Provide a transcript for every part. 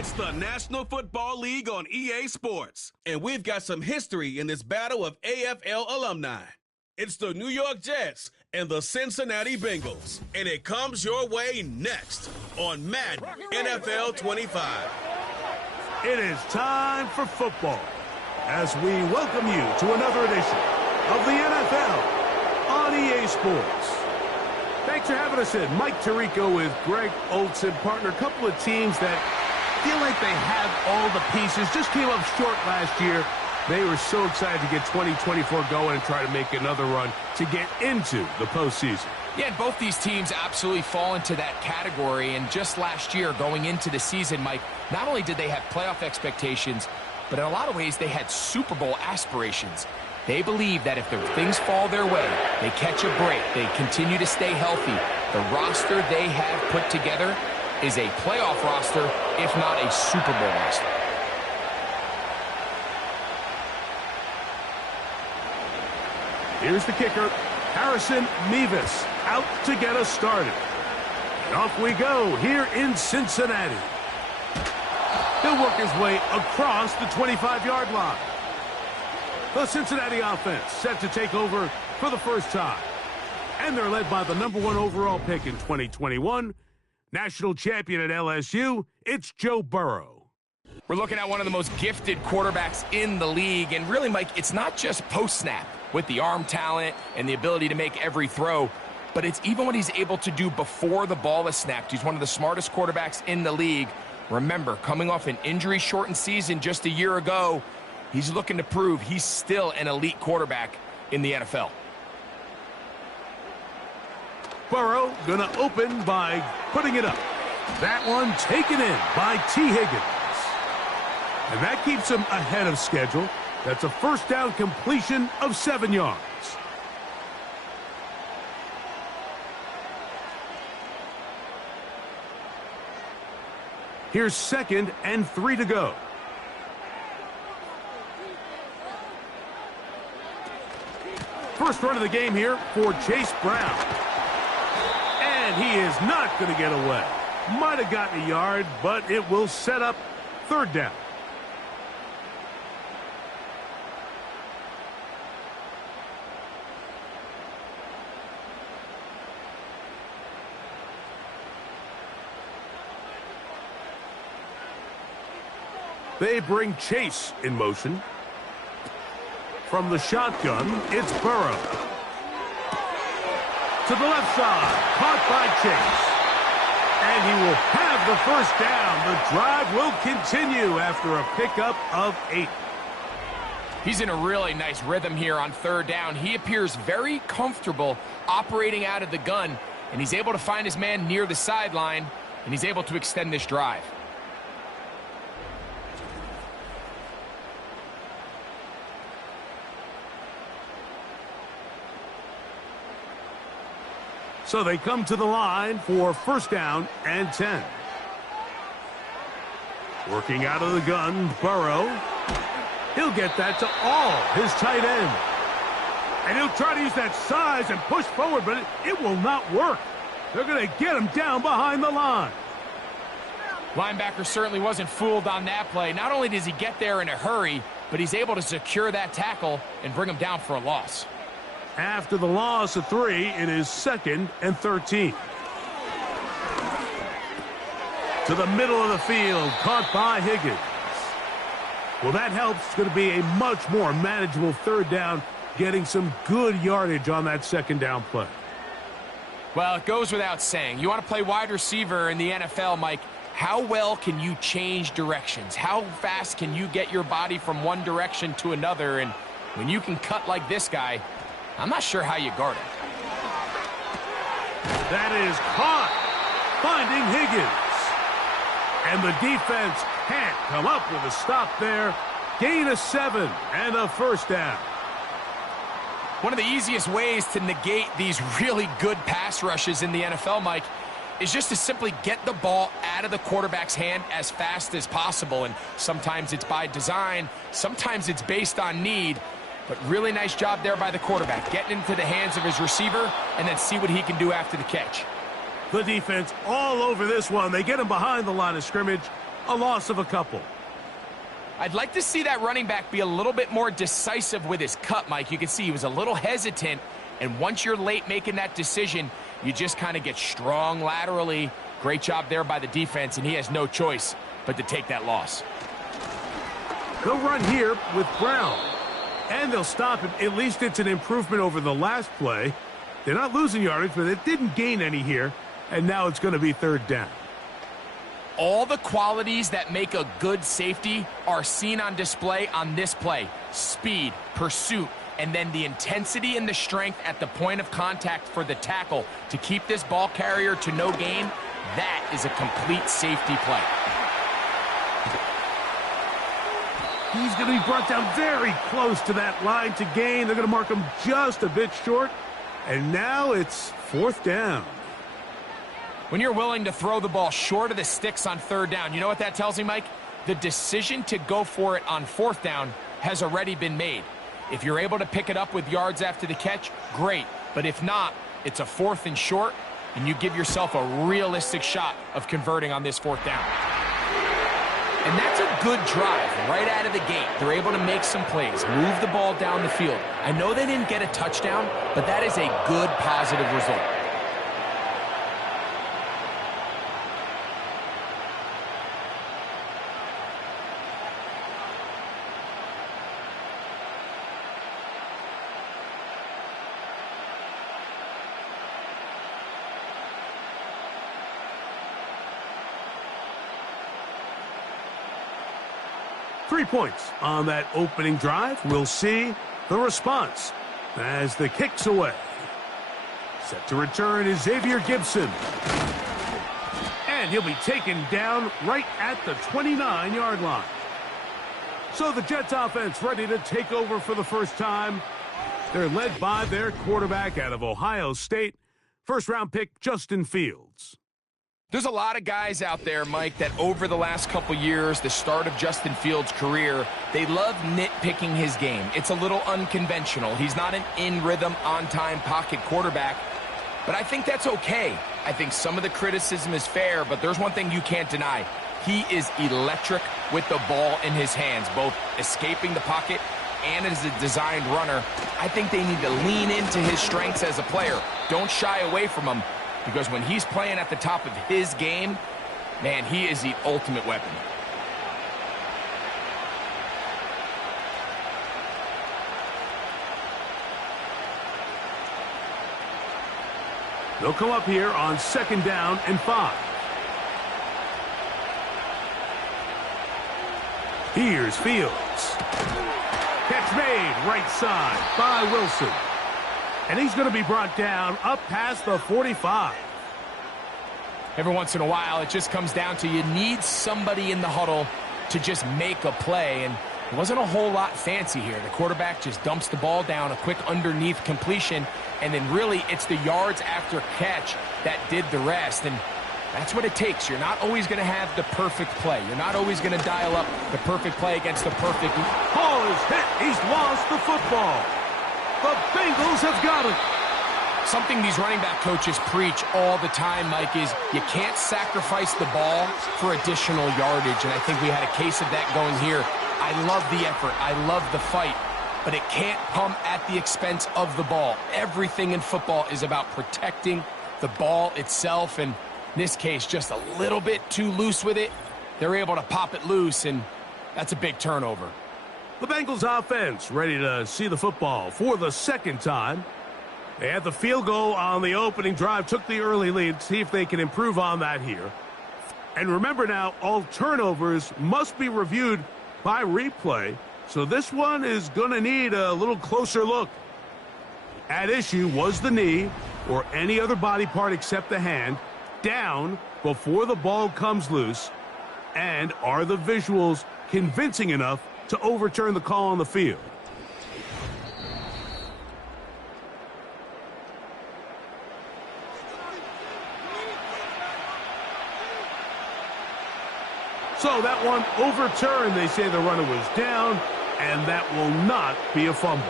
It's the National Football League on EA Sports, and we've got some history in this battle of AFL alumni. It's the New York Jets and the Cincinnati Bengals, and it comes your way next on Madden NFL 25. It is time for football as we welcome you to another edition of the NFL on EA Sports. Thanks for having us in. Mike Tirico with Greg Olson, partner. A couple of teams that feel like they have all the pieces. Just came up short last year. They were so excited to get 2024 going and try to make another run to get into the postseason. Yeah, and both these teams absolutely fall into that category. And just last year, going into the season, Mike, not only did they have playoff expectations, but in a lot of ways, they had Super Bowl aspirations. They believe that if things fall their way, they catch a break, they continue to stay healthy, the roster they have put together is a playoff roster, if not a Super Bowl roster. Here's the kicker, Harrison Mevis, out to get us started. And off we go here in Cincinnati. He'll work his way across the 25-yard line. The Cincinnati offense set to take over for the first time. And they're led by the #1 overall pick in 2021, national champion at LSU, it's Joe Burrow. We're looking at one of the most gifted quarterbacks in the league. And really, Mike, it's not just post-snap with the arm talent and the ability to make every throw, but it's even what he's able to do before the ball is snapped. He's one of the smartest quarterbacks in the league. Remember, coming off an injury-shortened season just a year ago, he's looking to prove he's still an elite quarterback in the NFL. Burrow gonna open by putting it up. That one taken in by T. Higgins. And that keeps him ahead of schedule. That's a first down completion of 7 yards. Here's 2nd and 3 to go. First run of the game here for Chase Brown. And he is not going to get away. Might have gotten a yard, but it will set up 3rd down. They bring Chase in motion. From the shotgun, it's Burrow. To the left side, caught by Chase. And he will have the first down. The drive will continue after a pickup of 8. He's in a really nice rhythm here on 3rd down. He appears very comfortable operating out of the gun, and he's able to find his man near the sideline, and he's able to extend this drive. So they come to the line for first down and 10. Working out of the gun, Burrow. He'll get that to all his tight end. And he'll try to use that size and push forward, but it will not work. They're going to get him down behind the line. Linebacker certainly wasn't fooled on that play. Not only does he get there in a hurry, but he's able to secure that tackle and bring him down for a loss. After the loss of 3, it is 2nd and 13. To the middle of the field, caught by Higgins. Well, that helps. It's going to be a much more manageable 3rd down, getting some good yardage on that 2nd down play. Well, it goes without saying. You want to play wide receiver in the NFL, Mike, how well can you change directions? How fast can you get your body from one direction to another? And when you can cut like this guy, I'm not sure how you guard him. That is caught, finding Higgins. And the defense can't come up with a stop there. Gain of 7 and a first down. One of the easiest ways to negate these really good pass rushes in the NFL, Mike, is just to simply get the ball out of the quarterback's hand as fast as possible. And sometimes it's by design, sometimes it's based on need. But really nice job there by the quarterback, getting into the hands of his receiver and then see what he can do after the catch. The defense all over this one. They get him behind the line of scrimmage a loss of a couple. I'd like to see that running back be a little bit more decisive with his cut, Mike. You can see he was a little hesitant, and once you're late making that decision, you just kind of get strong laterally. Great job there by the defense, and he has no choice but to take that loss. They'll run here with Brown, and they'll stop him. At least it's an improvement over the last play. They're not losing yardage, but it didn't gain any here, and now it's going to be third down. All the qualities that make a good safety are seen on display on this play. Speed, pursuit, and then the intensity and the strength at the point of contact for the tackle to keep this ball carrier to no gain. That is a complete safety play. He's going to be brought down very close to that line to gain. They're going to mark him just a bit short, and now it's fourth down. When you're willing to throw the ball short of the sticks on third down, you know what that tells me, Mike? The decision to go for it on fourth down has already been made. If you're able to pick it up with yards after the catch, great. But if not, it's a fourth and short, and you give yourself a realistic shot of converting on this fourth down. And that's a good drive right out of the gate. They're able to make some plays, move the ball down the field. I know they didn't get a touchdown, but that is a good positive result. Three points on that opening drive. We'll see the response as the kick's away. Set to return is Xavier Gibson. And he'll be taken down right at the 29-yard line. So the Jets offense ready to take over for the first time. They're led by their quarterback out of Ohio State, first-round pick Justin Fields. There's a lot of guys out there, Mike, that over the last couple years, the start of Justin Fields' career, they love nitpicking his game. It's a little unconventional. He's not an in-rhythm, on-time pocket quarterback, but I think that's okay. I think some of the criticism is fair, but there's one thing you can't deny. He is electric with the ball in his hands, both escaping the pocket and as a designed runner. I think they need to lean into his strengths as a player. Don't shy away from him. Because when he's playing at the top of his game, man, he is the ultimate weapon. They'll come up here on second down and 5. Here's Fields. Catch made right side by Wilson. And he's going to be brought down up past the 45. Every once in a while, it just comes down to you need somebody in the huddle to just make a play. And it wasn't a whole lot fancy here. The quarterback just dumps the ball down, a quick underneath completion, and then really it's the yards after catch that did the rest. And that's what it takes. You're not always going to have the perfect play. You're not always going to dial up the perfect play against the perfect. Ball is hit. He's lost the football. The Bengals have got it. Something these running back coaches preach all the time, Mike, is you can't sacrifice the ball for additional yardage. And I think we had a case of that going here. I love the effort. I love the fight. But it can't come at the expense of the ball. Everything in football is about protecting the ball itself. And in this case, just a little bit too loose with it. They're able to pop it loose, and that's a big turnover. The Bengals offense ready to see the football for the second time. They had the field goal on the opening drive, took the early lead, see if they can improve on that here. And remember now, all turnovers must be reviewed by replay, so this one is going to need a little closer look. At issue was the knee, or any other body part except the hand, down before the ball comes loose, and are the visuals convincing enough to overturn the call on the field? So that one overturned. They say the runner was down, and that will not be a fumble.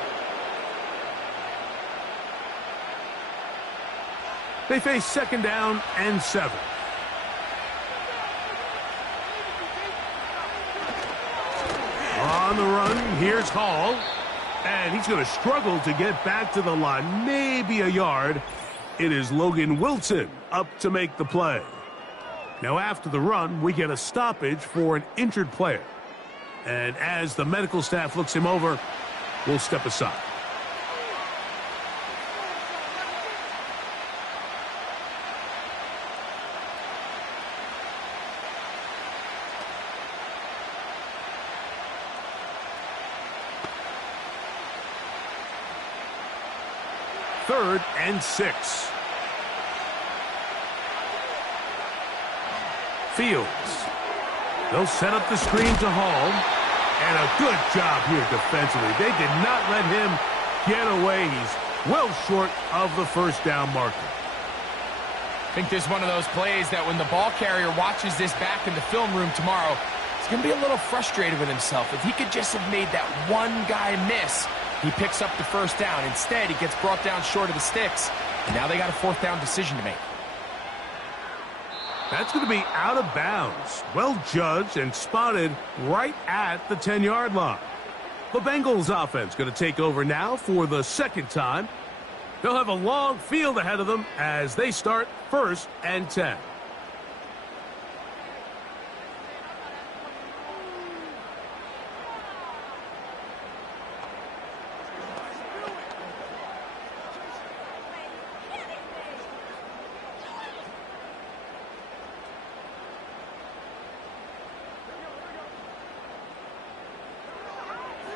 They face second down and 7. On the run, here's Hall. And he's going to struggle to get back to the line, maybe a yard. It is Logan Wilson up to make the play. Now after the run, we get a stoppage for an injured player. And as the medical staff looks him over, we'll step aside. Third and 6. Fields. They'll set up the screen to Hall. And a good job here defensively. They did not let him get away. He's well short of the first down marker. I think this is one of those plays that when the ball carrier watches this back in the film room tomorrow, he's going to be a little frustrated with himself. If he could just have made that one guy miss, he picks up the first down. Instead, he gets brought down short of the sticks. And now they got a fourth down decision to make. That's going to be out of bounds. Well judged and spotted right at the 10-yard line. The Bengals offense going to take over now for the second time. They'll have a long field ahead of them as they start 1st and 10.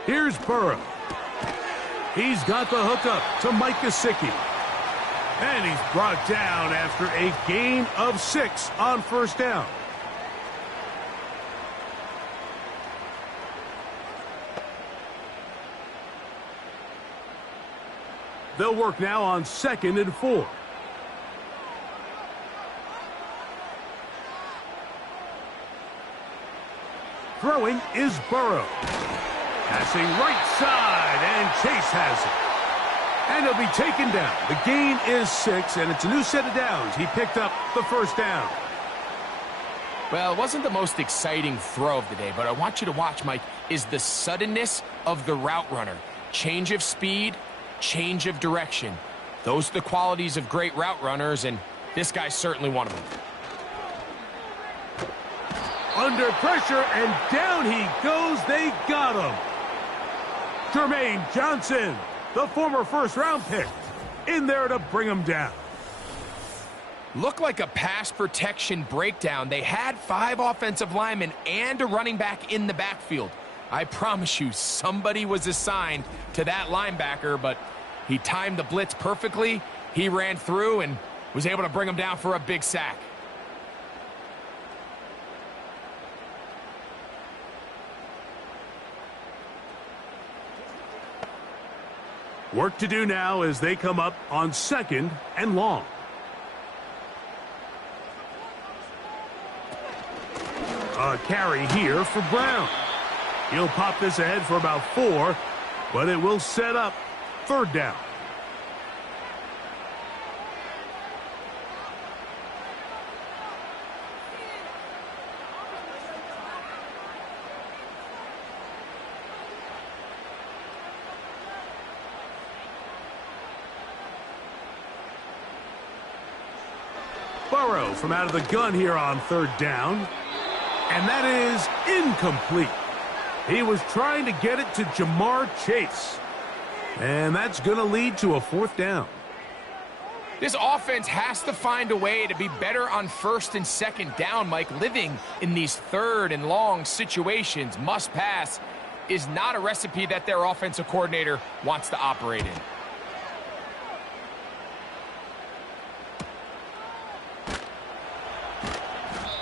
Here's Burrow. He's got the hookup to Mike Gesicki. And he's brought down after a gain of 6 on first down. They'll work now on 2nd and 4. Throwing is Burrow. Passing right side, and Chase has it. And he'll be taken down. The gain is 6, and it's a new set of downs. He picked up the first down. Well, it wasn't the most exciting throw of the day, but I want you to watch, Mike, is the suddenness of the route runner. Change of speed, change of direction. Those are the qualities of great route runners, and this guy's certainly one of them. Under pressure, and down he goes. They got him. Jermaine Johnson, the former first-round pick, in there to bring him down. Looked like a pass protection breakdown. They had 5 offensive linemen and a running back in the backfield. I promise you, somebody was assigned to that linebacker, but he timed the blitz perfectly. He ran through and was able to bring him down for a big sack. Work to do now as they come up on 2nd and long. A carry here for Brown. He'll pop this ahead for about 4, but it will set up 3rd down. Burrow from out of the gun here on 3rd down. And that is incomplete. He was trying to get it to Jamar Chase. And that's going to lead to a 4th down. This offense has to find a way to be better on 1st and 2nd down, Mike. Living in these 3rd and long situations, must pass, is not a recipe that their offensive coordinator wants to operate in.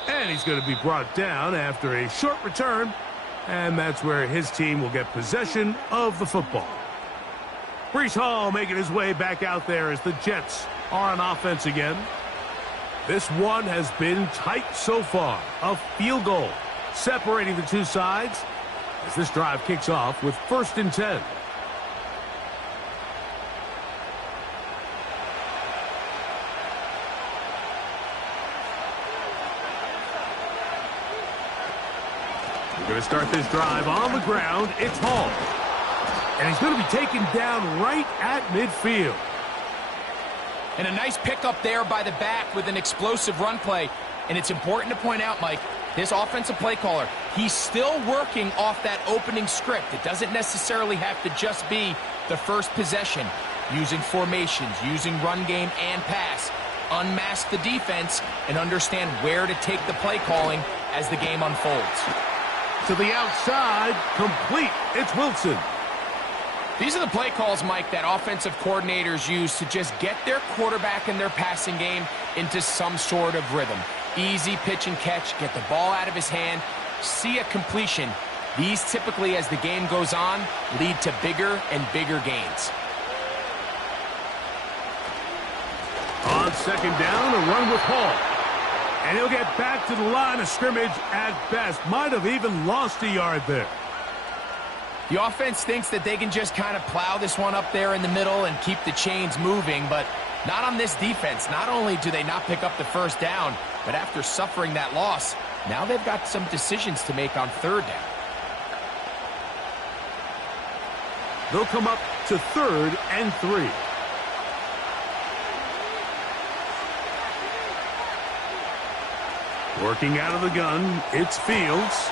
And he's going to be brought down after a short return. And that's where his team will get possession of the football. Breece Hall making his way back out there as the Jets are on offense again. This one has been tight so far. A field goal separating the two sides as this drive kicks off with 1st and 10. We're going to start this drive on the ground. It's Hall. And he's going to be taken down right at midfield. And a nice pickup there by the back with an explosive run play. And it's important to point out, Mike, this offensive play caller, he's still working off that opening script. It doesn't necessarily have to just be the first possession. Using formations, using run game and pass. Unmask the defense and understand where to take the play calling as the game unfolds. To the outside, complete. It's Wilson. These are the play calls, Mike, that offensive coordinators use to just get their quarterback and their passing game into some sort of rhythm. Easy pitch and catch, get the ball out of his hand, see a completion. These typically, as the game goes on, lead to bigger and bigger gains. On second down, a run with Hall. And he'll get back to the line of scrimmage at best. Might have even lost a yard there. The offense thinks that they can just kind of plow this one up there in the middle and keep the chains moving, but not on this defense. Not only do they not pick up the first down, but after suffering that loss, now they've got some decisions to make on third down. They'll come up to 3rd and 3. Working out of the gun, it's Fields.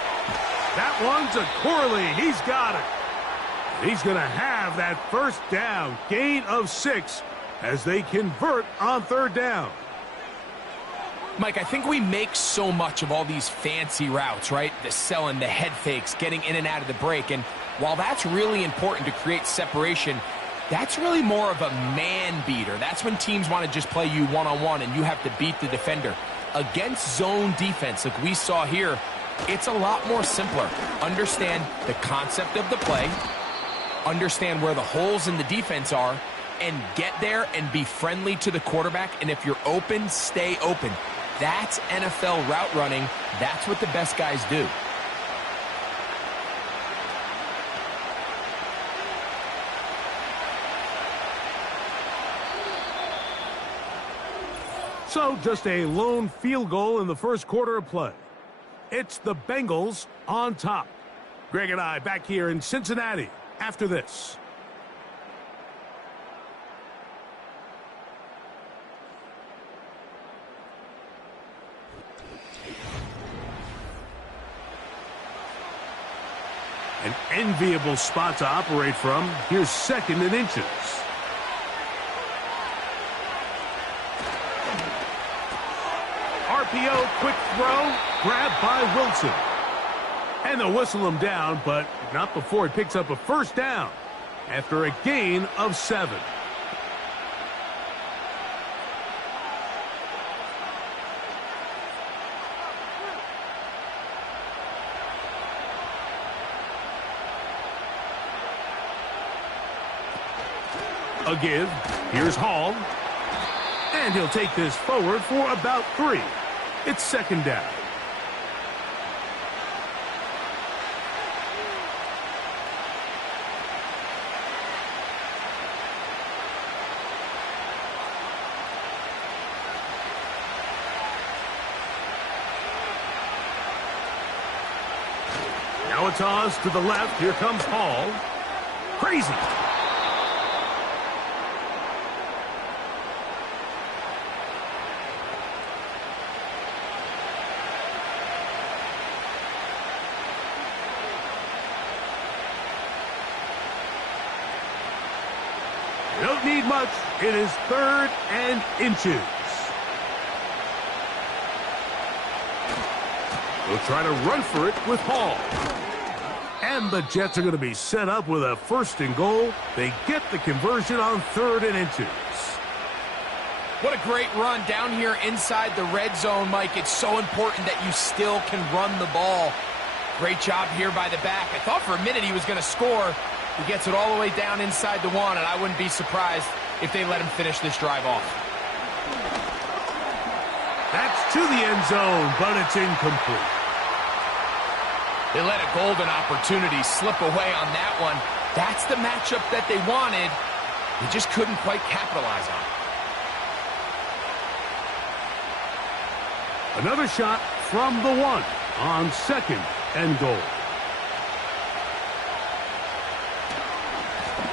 That one's a Corley. He's got it. He's going to have that first down. Gain of 6 as they convert on 3rd down. Mike, I think we make so much of all these fancy routes, right? The selling, the head fakes, getting in and out of the break. And while that's really important to create separation, that's really more of a man beater. That's when teams want to just play you one-on-one and you have to beat the defender. Against zone defense like we saw here, it's a lot more simpler. Understand the concept of the play, understand where the holes in the defense are, and get there and be friendly to the quarterback. And if you're open, stay open. That's NFL route running. That's what the best guys do. So just a lone field goal in the first quarter of play. It's the Bengals on top. Greg and I back here in Cincinnati after this. An enviable spot to operate from. Here's 2nd and inches. RPO, quick throw, grabbed by Wilson. And they'll whistle him down, but not before he picks up a first down after a gain of 7. A give. Here's Hall. And he'll take this forward for about 3. It's 2nd down. Now a toss to the left. Here comes Hall. Crazy. Don't need much. It is 3rd and inches. They'll try to run for it with Hall. And the Jets are going to be set up with a 1st and goal. They get the conversion on 3rd and inches. What a great run down here inside the red zone, Mike. It's so important that you still can run the ball. Great job here by the back. I thought for a minute he was going to score. He gets it all the way down inside the 1, and I wouldn't be surprised if they let him finish this drive off. That's to the end zone, but it's incomplete. They let a golden opportunity slip away on that one. That's the matchup that they wanted. They just couldn't quite capitalize on it. Another shot from the 1 on 2nd and goal.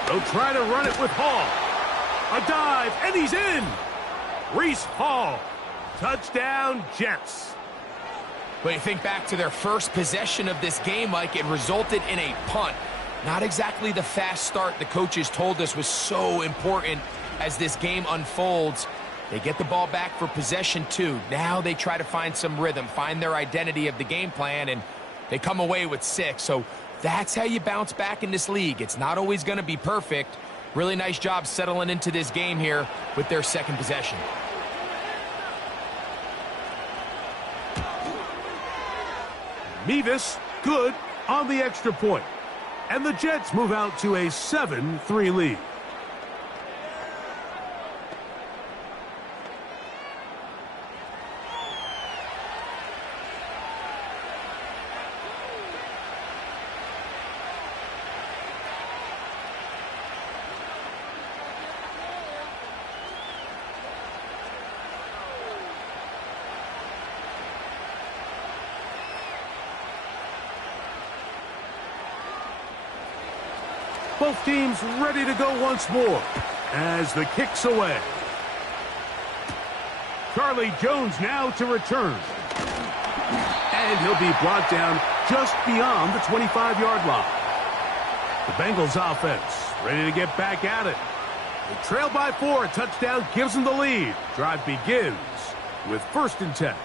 They'll try to run it with Hall. A dive, and he's in. Reese Hall. Touchdown, Jets. But you think back to their first possession of this game, Mike, it resulted in a punt. Not exactly the fast start the coaches told us was so important as this game unfolds. They get the ball back for possession 2. Now they try to find some rhythm, find their identity of the game plan, and they come away with 6. So that's how you bounce back in this league. It's not always going to be perfect. Really nice job settling into this game here with their second possession. Mevis, good on the extra point. And the Jets move out to a 7-3 lead. Both teams ready to go once more as the kick's away. Charlie Jones now to return. And he'll be brought down just beyond the 25-yard line. The Bengals offense ready to get back at it. They trail by 4. A touchdown gives them the lead. Drive begins with 1st and 10.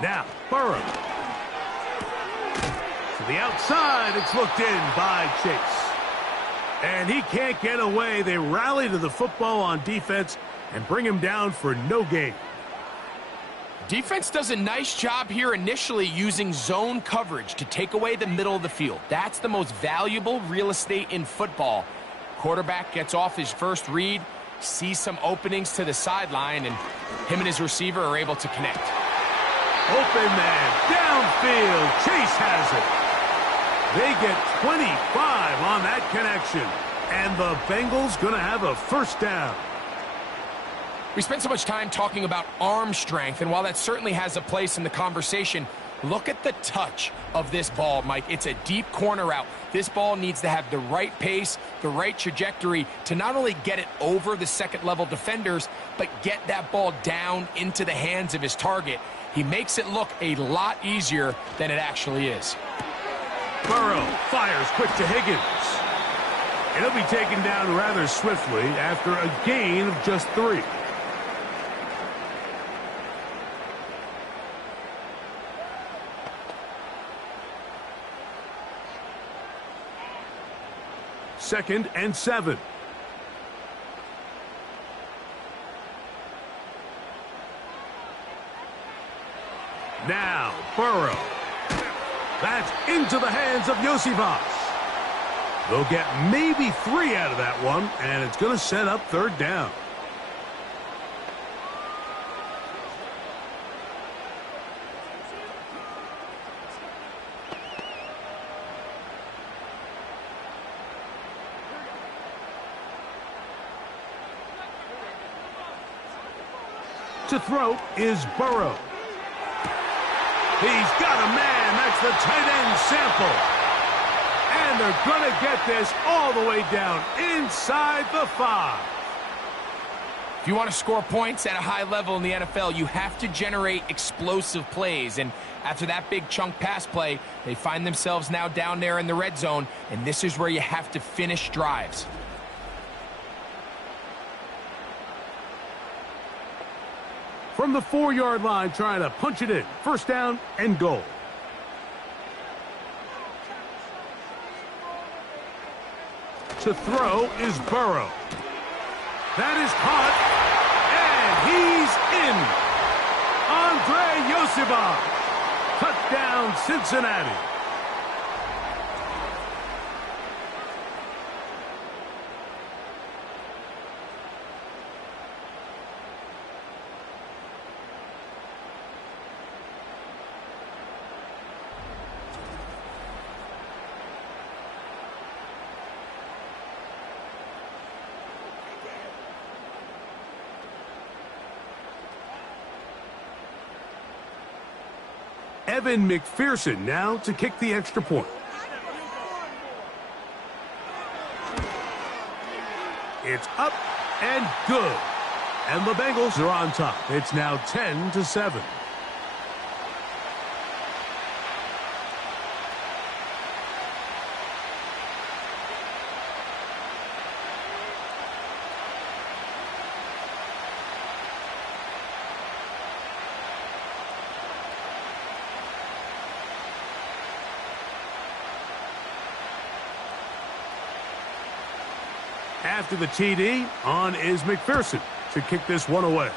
Now, Burrow. To the outside, it's looked in by Chase. And he can't get away. They rally to the football on defense and bring him down for no gain. Defense does a nice job here initially using zone coverage to take away the middle of the field. That's the most valuable real estate in football. Quarterback gets off his first read, sees some openings to the sideline, and him and his receiver are able to connect. Open man, downfield, Chase has it. They get 25 on that connection, and the Bengals gonna have a 1st down. We spent so much time talking about arm strength, and while that certainly has a place in the conversation, look at the touch of this ball, Mike. It's a deep corner route. This ball needs to have the right pace, the right trajectory to not only get it over the second-level defenders, but get that ball down into the hands of his target. He makes it look a lot easier than it actually is. Burrow fires quick to Higgins. And he'll be taken down rather swiftly after a gain of just 3. Second and 7. Now, Burrow. That's into the hands of Yosivas. They'll get maybe 3 out of that one, and it's going to set up 3rd down. To throw is Burrow. He's got a man. That's the tight end sample. And they're going to get this all the way down inside the 5. If you want to score points at a high level in the NFL, you have to generate explosive plays. And after that big chunk pass play, they find themselves now down there in the red zone. And this is where you have to finish drives. From the 4-yard line, trying to punch it in. 1st down and goal. To throw is Burrow. That is caught, and he's in. Andre Yosivas. Touchdown, Cincinnati. Evan McPherson now to kick the extra point. It's up and good. And the Bengals are on top. It's now 10-7. After the TD, on is McPherson to kick this one away.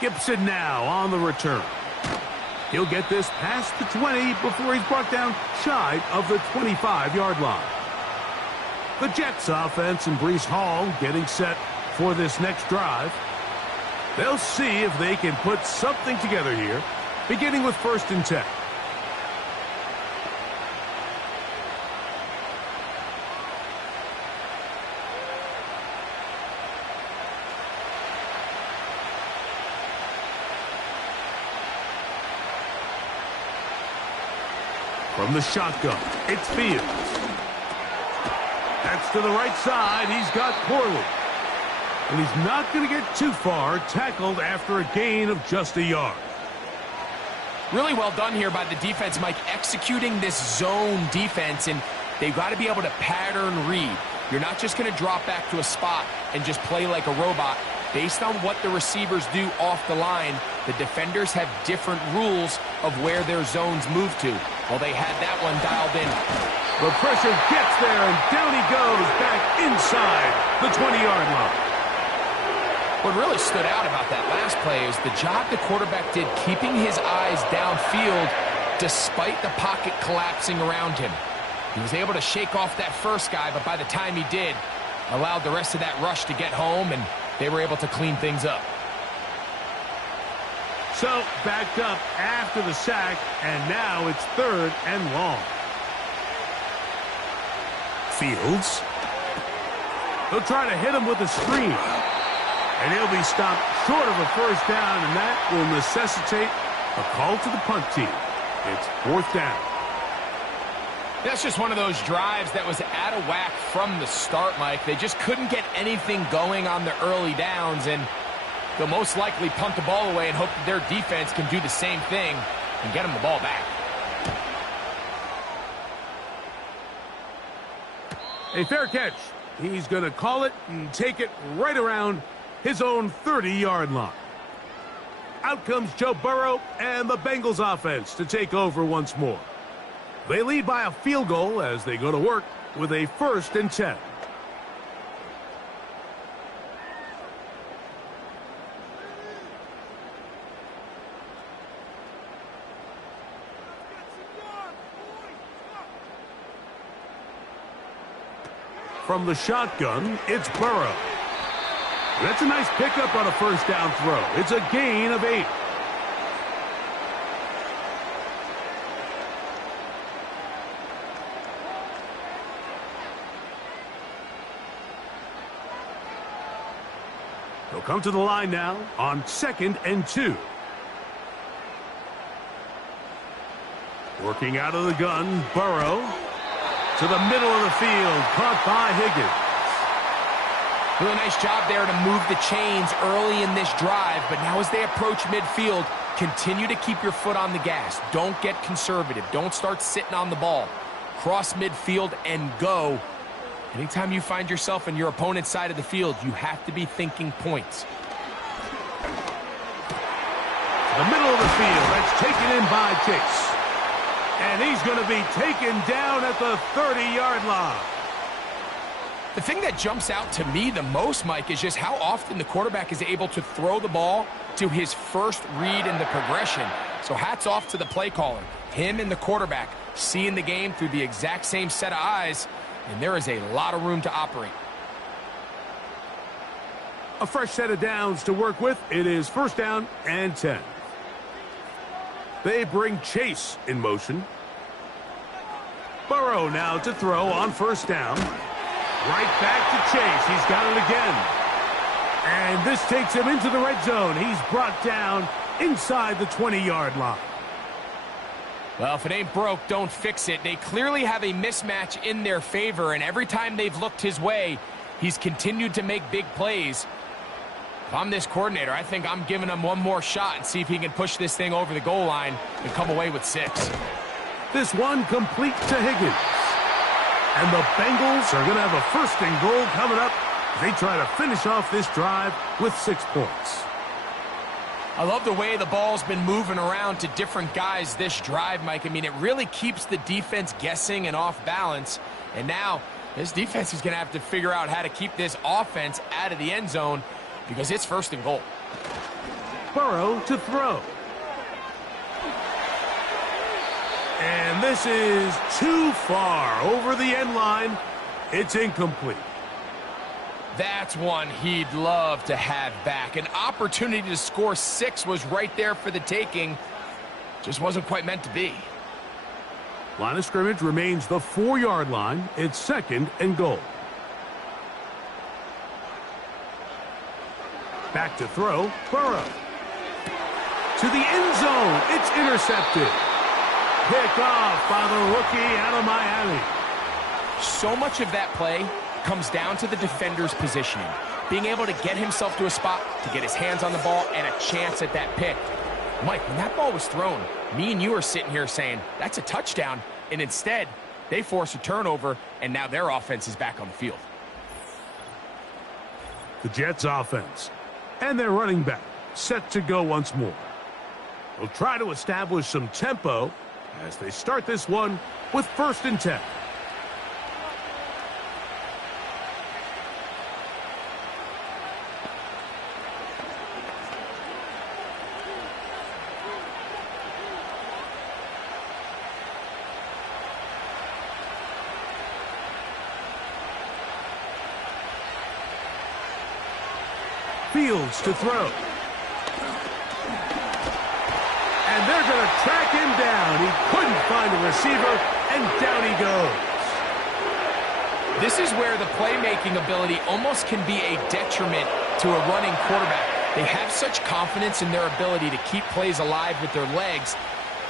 Gibson now on the return. He'll get this past the 20 before he's brought down shy of the 25-yard line. The Jets offense and Breece Hall getting set for this next drive. They'll see if they can put something together here, beginning with 1st and 10. From the shotgun, it's Fields. That's to the right side. He's got Corley. And he's not going to get too far, tackled after a gain of just a yard. Really well done here by the defense, Mike, executing this zone defense, and they've got to be able to pattern read. You're not just going to drop back to a spot and just play like a robot. Based on what the receivers do off the line, the defenders have different rules of where their zones move to. Well, they had that one dialed in. The pressure gets there, and down he goes back inside the 20-yard line. What really stood out about that last play is the job the quarterback did keeping his eyes downfield despite the pocket collapsing around him. He was able to shake off that first guy, but by the time he did, allowed the rest of that rush to get home, and they were able to clean things up. So, backed up after the sack, and now it's 3rd and long. Fields. They'll try to hit him with a screen. And he'll be stopped short of a 1st down, and that will necessitate a call to the punt team. It's 4th down. That's just one of those drives that was out of whack from the start, Mike. They just couldn't get anything going on the early downs, and they'll most likely punt the ball away and hope that their defense can do the same thing and get them the ball back. A fair catch. He's going to call it and take it right around his own 30-yard line. Out comes Joe Burrow and the Bengals offense to take over once more. They lead by a field goal as they go to work with a 1st and 10. From the shotgun, it's Burrow. That's a nice pickup on a 1st down throw. It's a gain of 8. They'll come to the line now on 2nd and 2. Working out of the gun, Burrow to the middle of the field, caught by Higgins. Really nice job there to move the chains early in this drive, but now as they approach midfield, continue to keep your foot on the gas. Don't get conservative. Don't start sitting on the ball. Cross midfield and go. Anytime you find yourself on your opponent's side of the field, you have to be thinking points. The middle of the field, that's taken in by Chase. And he's going to be taken down at the 30-yard line. The thing that jumps out to me the most, Mike, is just how often the quarterback is able to throw the ball to his first read in the progression. So hats off to the play caller. Him and the quarterback seeing the game through the exact same set of eyes, and there is a lot of room to operate. A fresh set of downs to work with. It is 1st down and 10. They bring Chase in motion. Burrow now to throw on 1st down. Right back to Chase. He's got it again. And this takes him into the red zone. He's brought down inside the 20-yard line. Well, if it ain't broke, don't fix it. They clearly have a mismatch in their favor, and every time they've looked his way, he's continued to make big plays. If I'm this coordinator, I think I'm giving him one more shot and see if he can push this thing over the goal line and come away with 6. This one complete to Higgins. And the Bengals are going to have a 1st and goal coming up as they try to finish off this drive with 6 points. I love the way the ball's been moving around to different guys this drive, Mike. I mean, it really keeps the defense guessing and off balance. And now this defense is going to have to figure out how to keep this offense out of the end zone because it's 1st and goal. Burrow to throw. And this is too far over the end line. It's incomplete. That's one he'd love to have back. An opportunity to score 6 was right there for the taking. Just wasn't quite meant to be. Line of scrimmage remains the 4-yard line. It's 2nd and goal. Back to throw, Burrow. To the end zone, it's intercepted. Pick off by the rookie out of Miami. So much of that play comes down to the defender's positioning. Being able to get himself to a spot, to get his hands on the ball, and a chance at that pick. Mike, when that ball was thrown, me and you are sitting here saying, that's a touchdown. And instead, they force a turnover, and now their offense is back on the field. The Jets offense. And their running back set to go once more. They'll try to establish some tempo as they start this one with 1st and 10. Fields to throw. And they're going to track him down. He couldn't find a receiver, and down he goes. This is where the playmaking ability almost can be a detriment to a running quarterback. They have such confidence in their ability to keep plays alive with their legs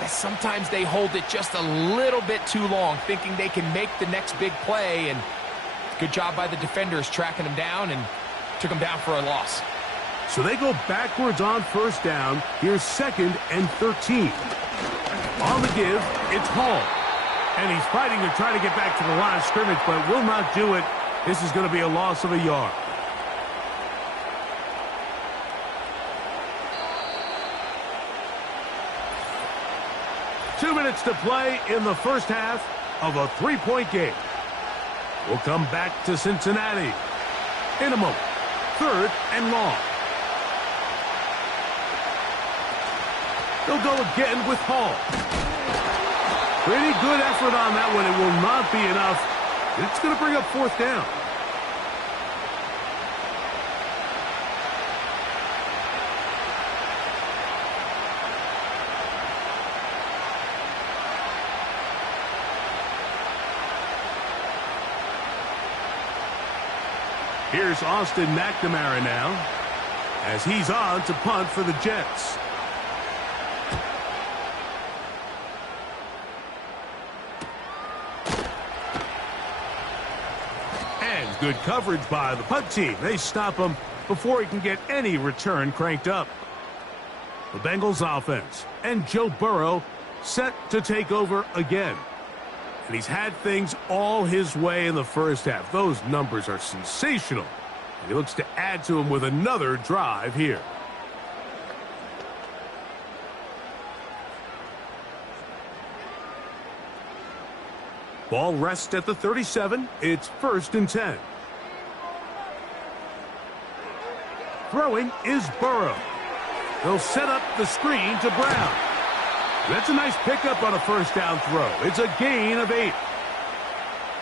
that sometimes they hold it just a little bit too long, thinking they can make the next big play. And good job by the defenders tracking him down and took him down for a loss. So they go backwards on 1st down. Here's 2nd and 13. On the give, it's Hall. And he's fighting to try to get back to the line of scrimmage, but will not do it. This is going to be a loss of a yard. Two minutes to play in the 1st half of a 3-point game. We'll come back to Cincinnati in a moment. 3rd and long. They'll go again with Hall. Pretty good effort on that one. It will not be enough. It's going to bring up 4th down. Here's Austin McNamara now as he's on to punt for the Jets. And good coverage by the punt team. They stop him before he can get any return cranked up. The Bengals offense and Joe Burrow set to take over again. And he's had things all his way in the 1st half. Those numbers are sensational. And he looks to add to them with another drive here. Ball rests at the 37. It's 1st and 10. Throwing is Burrow. They'll set up the screen to Brown. That's a nice pickup on a 1st down throw. It's a gain of 8.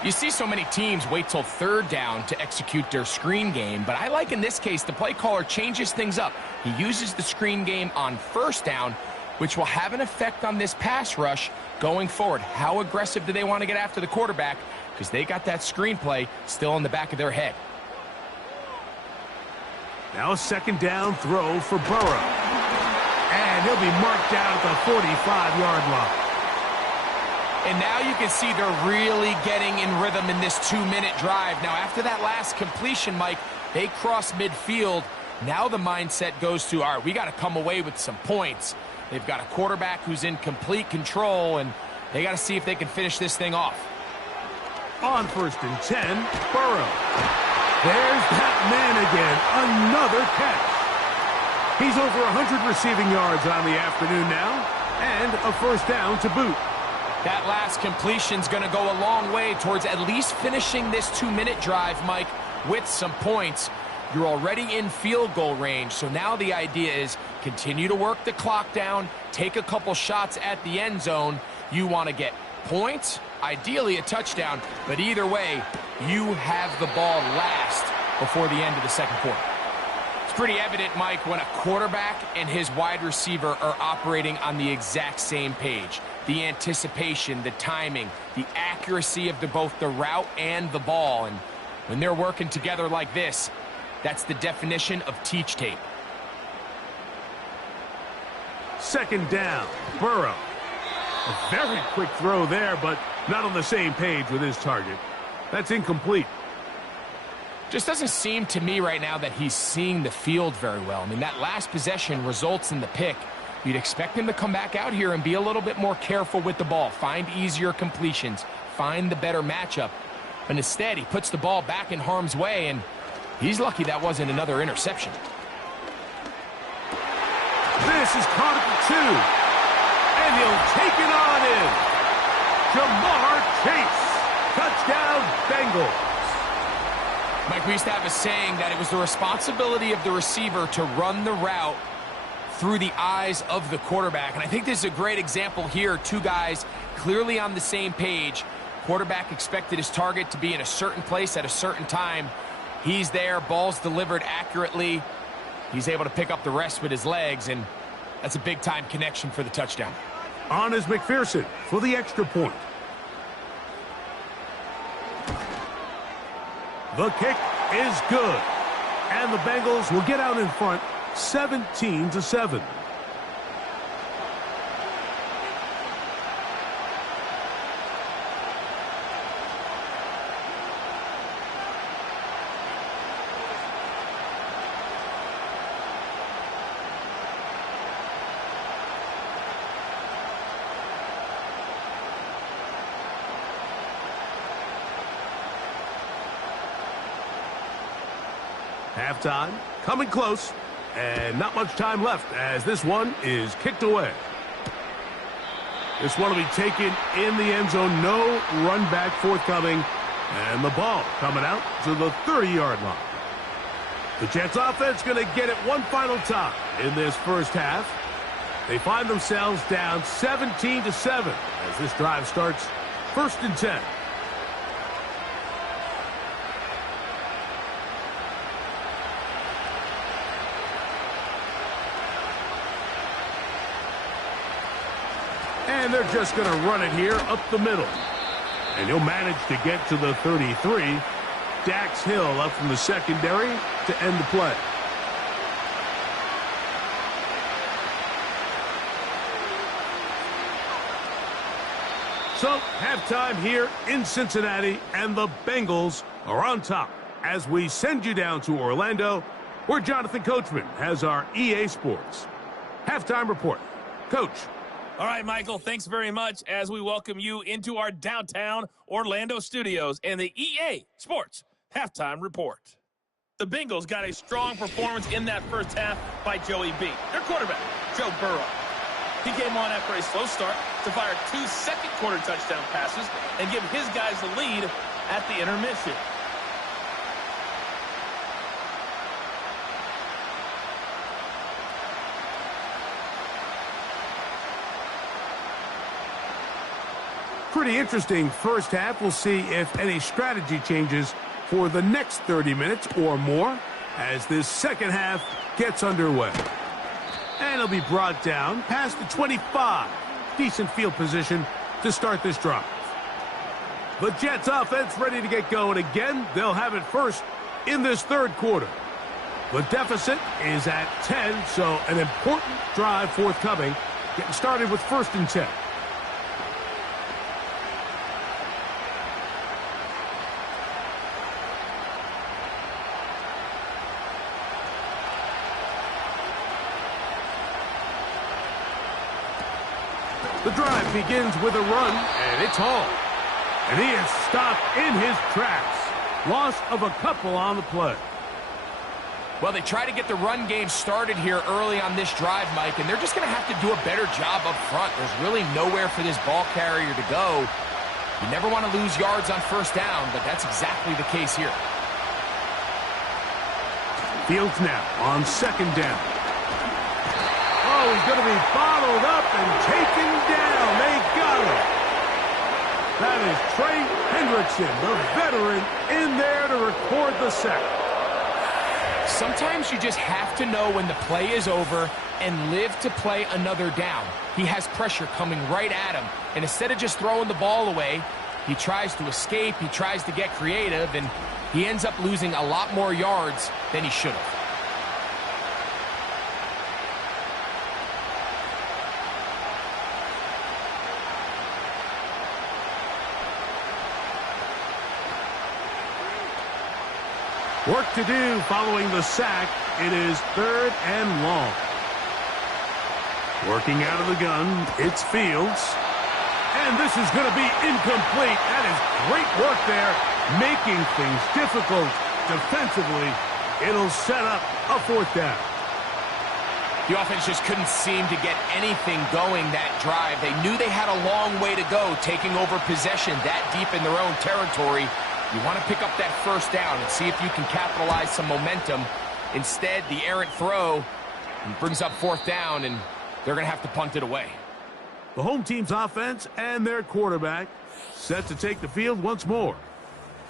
You see so many teams wait till 3rd down to execute their screen game, but I like in this case the play caller changes things up. He uses the screen game on 1st down, which will have an effect on this pass rush going forward. How aggressive do they want to get after the quarterback? Because they got that screen play still in the back of their head. Now a 2nd down throw for Burrow. And he'll be marked down at the 45-yard line. And now you can see they're really getting in rhythm in this 2-minute drive. Now, after that last completion, Mike, they cross midfield. Now the mindset goes to, all right, we got to come away with some points. They've got a quarterback who's in complete control, and they got to see if they can finish this thing off. On 1st and 10, Burrow. There's that man again. Another catch. He's over 100 receiving yards on the afternoon now, and a first down to boot. That last completion's going to go a long way towards at least finishing this 2-minute drive, Mike, with some points. You're already in field goal range, so now the idea is continue to work the clock down, take a couple shots at the end zone. You want to get points, ideally a touchdown, but either way, you have the ball last before the end of the second quarter. It's pretty evident, Mike, when a quarterback and his wide receiver are operating on the exact same page. The anticipation, the timing, the accuracy of both the route and the ball. And when they're working together like this, that's the definition of teach tape. Second down, Burrow. A very quick throw there, but not on the same page with his target. That's incomplete. Just doesn't seem to me right now that he's seeing the field very well. I mean, that last possession results in the pick. You'd expect him to come back out here and be a little bit more careful with the ball, find easier completions, find the better matchup. But instead, he puts the ball back in harm's way, and he's lucky that wasn't another interception. This is caught at the 2. And he'll take it on in. Jamar Chase. Touchdown, Bengals. Mike, we used to have a saying that it was the responsibility of the receiver to run the route through the eyes of the quarterback. And I think this is a great example here. Two guys clearly on the same page. Quarterback expected his target to be in a certain place at a certain time. He's there, ball's delivered accurately. He's able to pick up the rest with his legs, and that's a big-time connection for the touchdown. On is McPherson for the extra point. The kick is good. And the Bengals will get out in front 17-7. Halftime, coming close, and not much time left as this one is kicked away. This one will be taken in the end zone, no run back forthcoming, and the ball coming out to the 30-yard line. The Jets offense going to get it one final time in this first half. They find themselves down 17-7 as this drive starts 1st and 10. And they're just going to run it here up the middle. And he'll manage to get to the 33. Dax Hill up from the secondary to end the play. So, halftime here in Cincinnati, and the Bengals are on top as we send you down to Orlando, where Jonathan Coachman has our EA Sports halftime report. Coach. All right, Michael, thanks very much as we welcome you into our downtown Orlando studios and the EA Sports Halftime Report. The Bengals got a strong performance in that first half by Joey B, their quarterback, Joe Burrow. He came on after a slow start to fire 2 second-quarter touchdown passes and give his guys the lead at the intermission. Pretty interesting first half. We'll see if any strategy changes for the next 30 minutes or more as this second half gets underway. And it'll be brought down past the 25. Decent field position to start this drive. The Jets offense ready to get going again. They'll have it first in this third quarter. The deficit is at 10, so an important drive forthcoming. Getting started with 1st and 10. The drive begins with a run, and it's hauled. And he is stopped in his tracks. Loss of a couple on the play. Well, they try to get the run game started here early on this drive, Mike, and they're just going to have to do a better job up front. There's really nowhere for this ball carrier to go. You never want to lose yards on 1st down, but that's exactly the case here. Fields now on 2nd down. Oh, he's going to be bottled up and taken down. They got him. That is Trey Hendrickson, the veteran, in there to record the sack. Sometimes you just have to know when the play is over and live to play another down. He has pressure coming right at him, and instead of just throwing the ball away, he tries to escape, he tries to get creative, and he ends up losing a lot more yards than he should have. Work to do following the sack. It is 3rd and long. Working out of the gun, it's Fields. And this is going to be incomplete. That is great work there, making things difficult defensively. It'll set up a 4th down. The offense just couldn't seem to get anything going that drive. They knew they had a long way to go, taking over possession that deep in their own territory. You want to pick up that 1st down and see if you can capitalize some momentum. Instead, the errant throw brings up 4th down, and they're going to have to punt it away. The home team's offense and their quarterback set to take the field once more.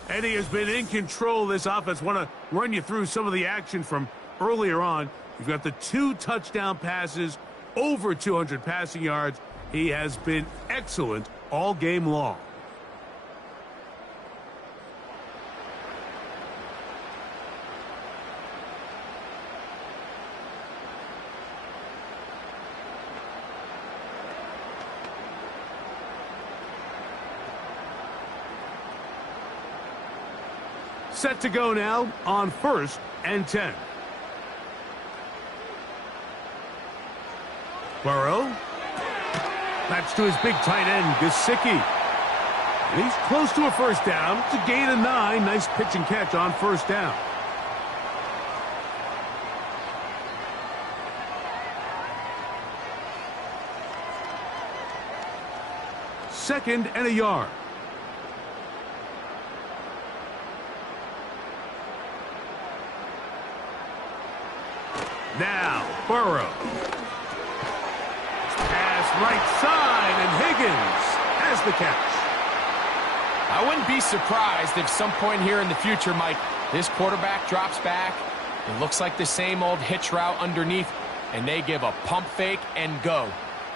Eddie has been in control of this offense. Want to run you through some of the action from earlier on. You've got the 2 touchdown passes, over 200 passing yards. He has been excellent all game long. Set to go now on 1st and 10. Burrow. That's to his big tight end, Gesicki. And he's close to a 1st down. It's a gain of 9. Nice pitch and catch on 1st down. Second and a yard. Now, Burrow. Pass right side, and Higgins has the catch. I wouldn't be surprised if some point here in the future, Mike, this quarterback drops back. It looks like the same old hitch route underneath, and they give a pump fake and go.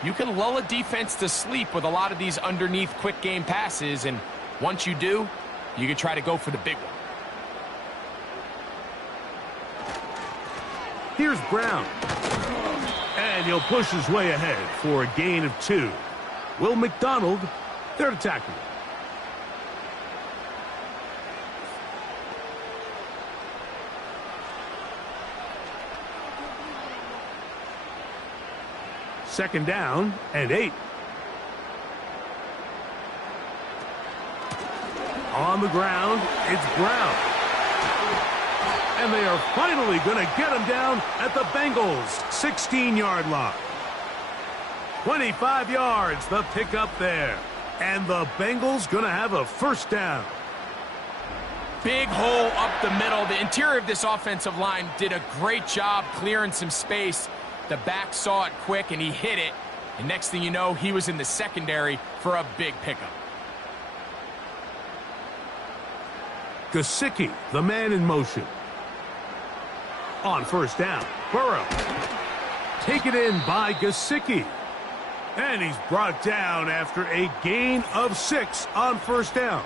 You can lull a defense to sleep with a lot of these underneath quick game passes, and once you do, you can try to go for the big one. Here's Brown. And he'll push his way ahead for a gain of 2. Will McDonald there to tackle. Second down and 8. On the ground, it's Brown. And they are finally going to get him down at the Bengals' 16-yard line. 25 yards, the pickup there. And the Bengals going to have a 1st down. Big hole up the middle. The interior of this offensive line did a great job clearing some space. The back saw it quick, and he hit it. And next thing you know, he was in the secondary for a big pickup. Gesicki, the man in motion. On 1st down, Burrow. Taken in by Gesicki. And he's brought down after a gain of 6 on 1st down.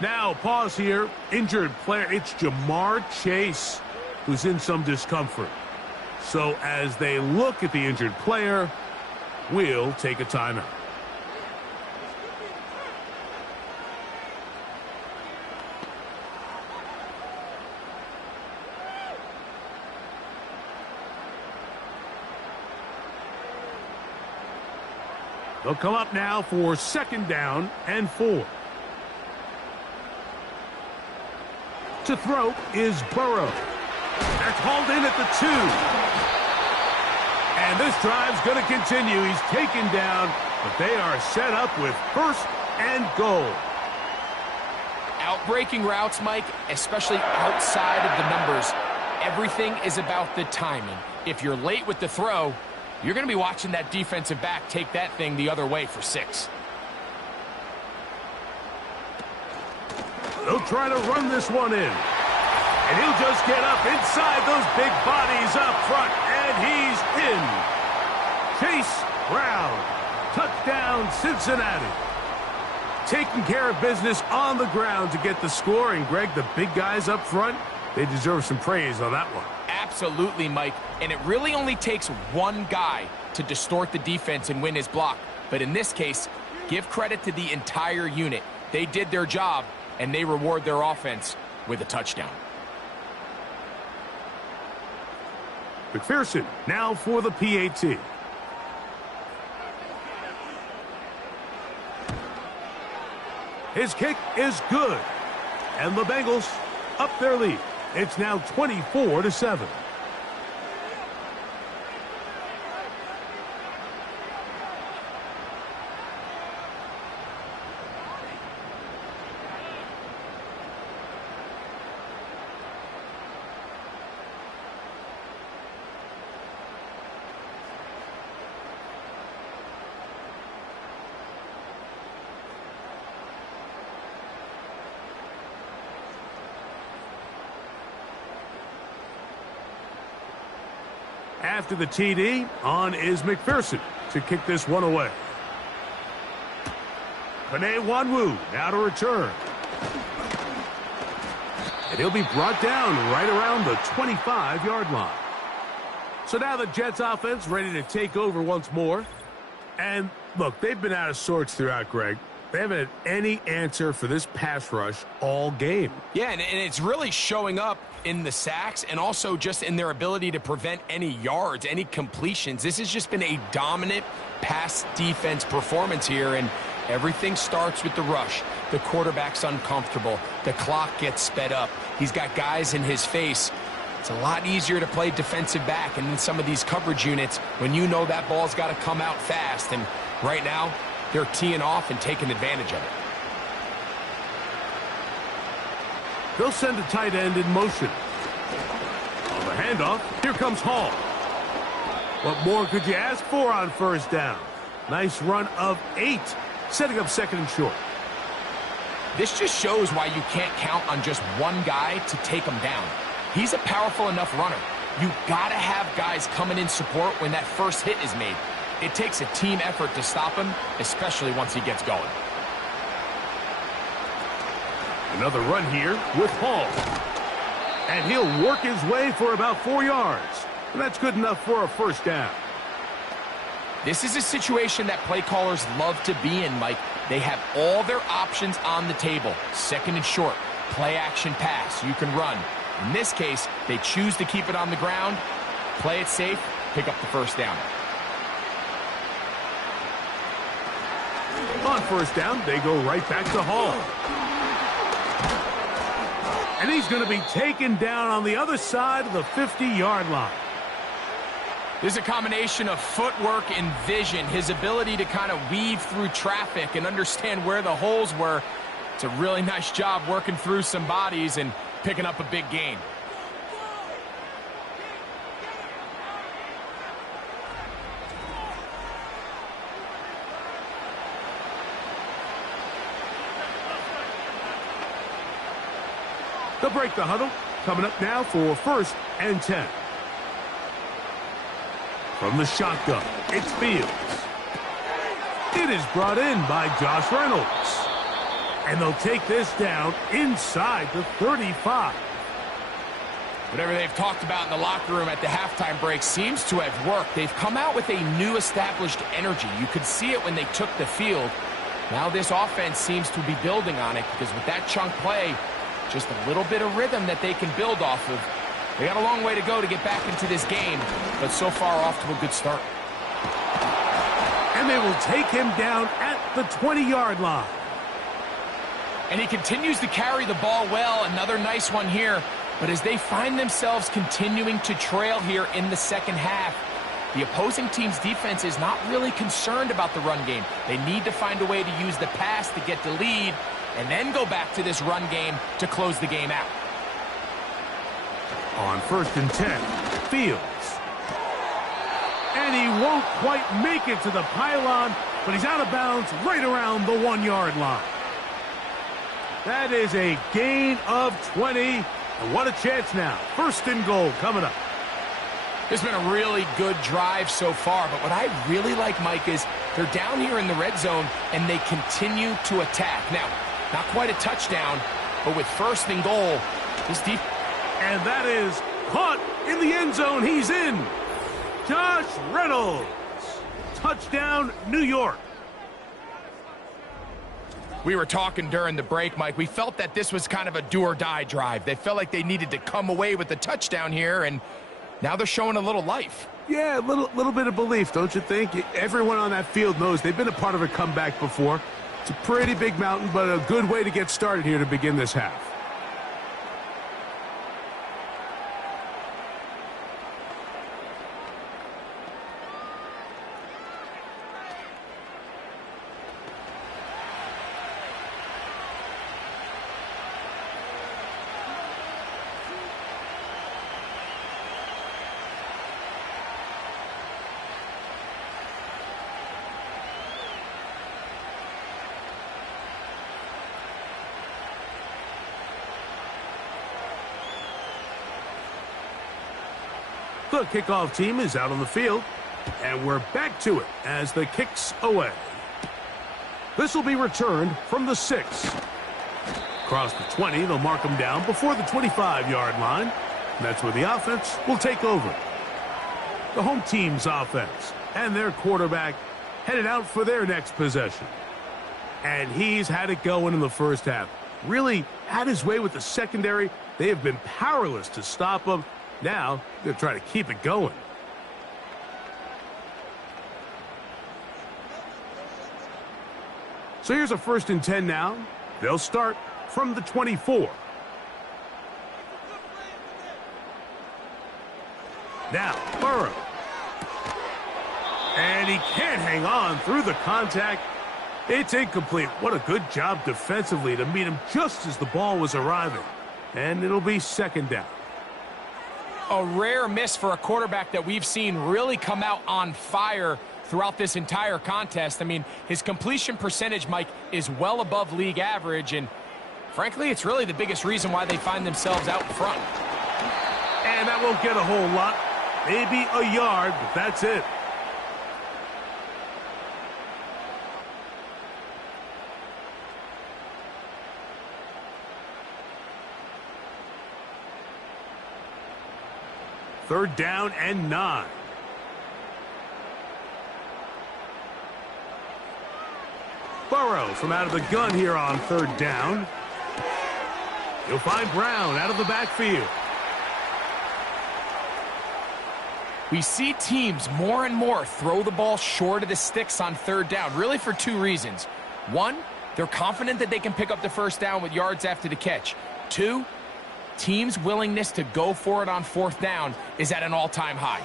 Now, pause here. Injured player, it's Jamar Chase. who's in some discomfort. So as they look at the injured player, we'll take a timeout. They'll come up now for 2nd down and 4. To throw is Burrow. That's hauled in at the 2. And this drive's going to continue. He's taken down, but they are set up with 1st and goal. Outbreaking routes, Mike, especially outside of the numbers, everything is about the timing. If you're late with the throw, you're going to be watching that defensive back take that thing the other way for 6. They'll try to run this one in. And he'll just get up inside those big bodies up front. And he's in. Chase Brown. Touchdown, Cincinnati. Taking care of business on the ground to get the score. And, Greg, the big guys up front, they deserve some praise on that one. Absolutely, Mike. And it really only takes one guy to distort the defense and win his block. But in this case, give credit to the entire unit. They did their job, and they reward their offense with a touchdown. McPherson now for the PAT. His kick is good. And the Bengals up their lead. It's now 24-7. After the TD, on is McPherson to kick this one away. Panay Wanwu now to return. And he'll be brought down right around the 25-yard line. So now the Jets offense ready to take over once more. And look, they've been out of sorts throughout, Greg. They haven't had any answer for this pass rush all game. Yeah, and it's really showing up in the sacks and also just in their ability to prevent any yards, any completions. This has just been a dominant pass defense performance here, and everything starts with the rush. The quarterback's uncomfortable. The clock gets sped up. He's got guys in his face. It's a lot easier to play defensive back and in some of these coverage units when you know that ball's got to come out fast. And right now, they're teeing off and taking advantage of it. They'll send a tight end in motion. On the handoff, here comes Hall. What more could you ask for on 1st down? Nice run of 8, setting up 2nd and short. This just shows why you can't count on just one guy to take him down. He's a powerful enough runner. You gotta have guys coming in support when that first hit is made. It takes a team effort to stop him, especially once he gets going. Another run here with Hall. And he'll work his way for about 4 yards. And that's good enough for a 1st down. This is a situation that play callers love to be in, Mike. They have all their options on the table. 2nd and short, play action pass, you can run. In this case, they choose to keep it on the ground, play it safe, pick up the 1st down. On 1st down, they go right back to Hall. And he's going to be taken down on the other side of the 50-yard line. There's a combination of footwork and vision, his ability to kind of weave through traffic and understand where the holes were. It's a really nice job working through some bodies and picking up a big gain. They'll break the huddle. Coming up now for 1st and 10. From the shotgun, it's Fields. It is brought in by Josh Reynolds. And they'll take this down inside the 35. Whatever they've talked about in the locker room at the halftime break seems to have worked. They've come out with a new established energy. You could see it when they took the field. Now this offense seems to be building on it because with that chunk play, just a little bit of rhythm that they can build off of. They got a long way to go to get back into this game, but so far off to a good start. And they will take him down at the 20-yard line. And he continues to carry the ball well. Another nice one here. But as they find themselves continuing to trail here in the second half, the opposing team's defense is not really concerned about the run game. They need to find a way to use the pass to get the lead and then go back to this run game to close the game out. On 1st and 10, Fields. And he won't quite make it to the pylon, but he's out of bounds right around the 1-yard line. That is a gain of 20. And what a chance now. 1st and goal coming up. It's been a really good drive so far, but what I really like, Mike, is they're down here in the red zone, and they continue to attack. Now, not quite a touchdown, but with 1st and goal, this defense... And that is caught in the end zone. He's in. Josh Reynolds. Touchdown, New York. We were talking during the break, Mike. We felt that this was kind of a do-or-die drive. They felt like they needed to come away with the touchdown here, and now they're showing a little life. Yeah, a little bit of belief, don't you think? Everyone on that field knows they've been a part of a comeback before. It's a pretty big mountain, but a good way to get started here to begin this half. The kickoff team is out on the field, and we're back to it as the kick's away. This will be returned from the 6. Across the 20, they'll mark them down before the 25-yard line. And that's where the offense will take over. The home team's offense and their quarterback headed out for their next possession. And he's had it going in the first half. Really had his way with the secondary. They have been powerless to stop him. Now, they're trying to keep it going. So here's a 1st and 10 now. They'll start from the 24. Now, Burrow. And he can't hang on through the contact. It's incomplete. What a good job defensively to meet him just as the ball was arriving. And it'll be 2nd down. A rare miss for a quarterback that we've seen really come out on fire throughout this entire contest. I mean, his completion percentage, Mike, is well above league average, and frankly, it's really the biggest reason why they find themselves out in front. And that won't get a whole lot. Maybe a yard, but that's it. Third down and 9. Burrow from out of the gun here on 3rd down. He'll find Brown out of the backfield. We see teams more and more throw the ball short of the sticks on 3rd down, really for 2 reasons. 1, they're confident that they can pick up the 1st down with yards after the catch. 2, team's willingness to go for it on 4th down is at an all-time high.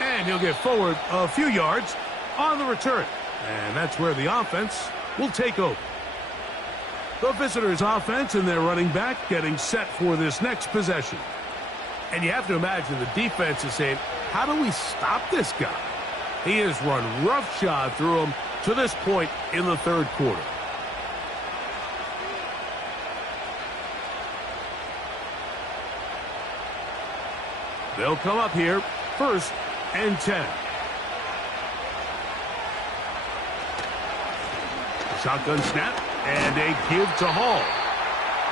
And he'll get forward a few yards on the return. And that's where the offense will take over. The visitors' offense and their running back getting set for this next possession. And you have to imagine the defense is saying, how do we stop this guy? He has run roughshod through him to this point in the 3rd quarter. They'll come up here, 1st and 10. Shotgun snap and a give to Hall.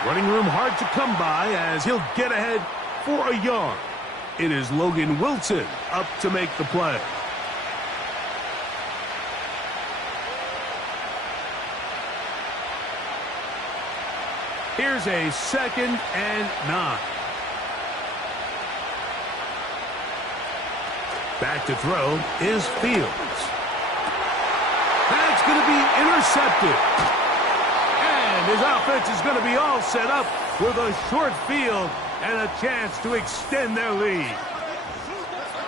Running room hard to come by as he'll get ahead for a yard. It is Logan Wilson up to make the play. Here's a 2nd and 9. Back to throw is Fields. That's going to be intercepted. And his offense is going to be all set up with a short field and a chance to extend their lead.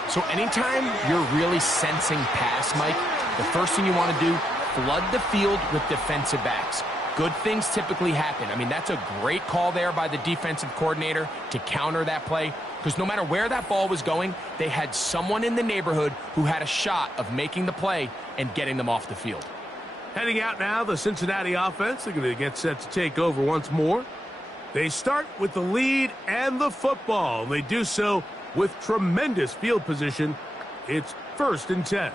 So anytime you're really sensing pass, Mike, the first thing you want to do, flood the field with defensive backs. Good things typically happen. I mean, that's a great call there by the defensive coordinator to counter that play, because no matter where that ball was going, they had someone in the neighborhood who had a shot of making the play and getting them off the field. Heading out now, the Cincinnati offense. They're going to get set to take over once more. They start with the lead and the football. They do so with tremendous field position. It's 1st and 10.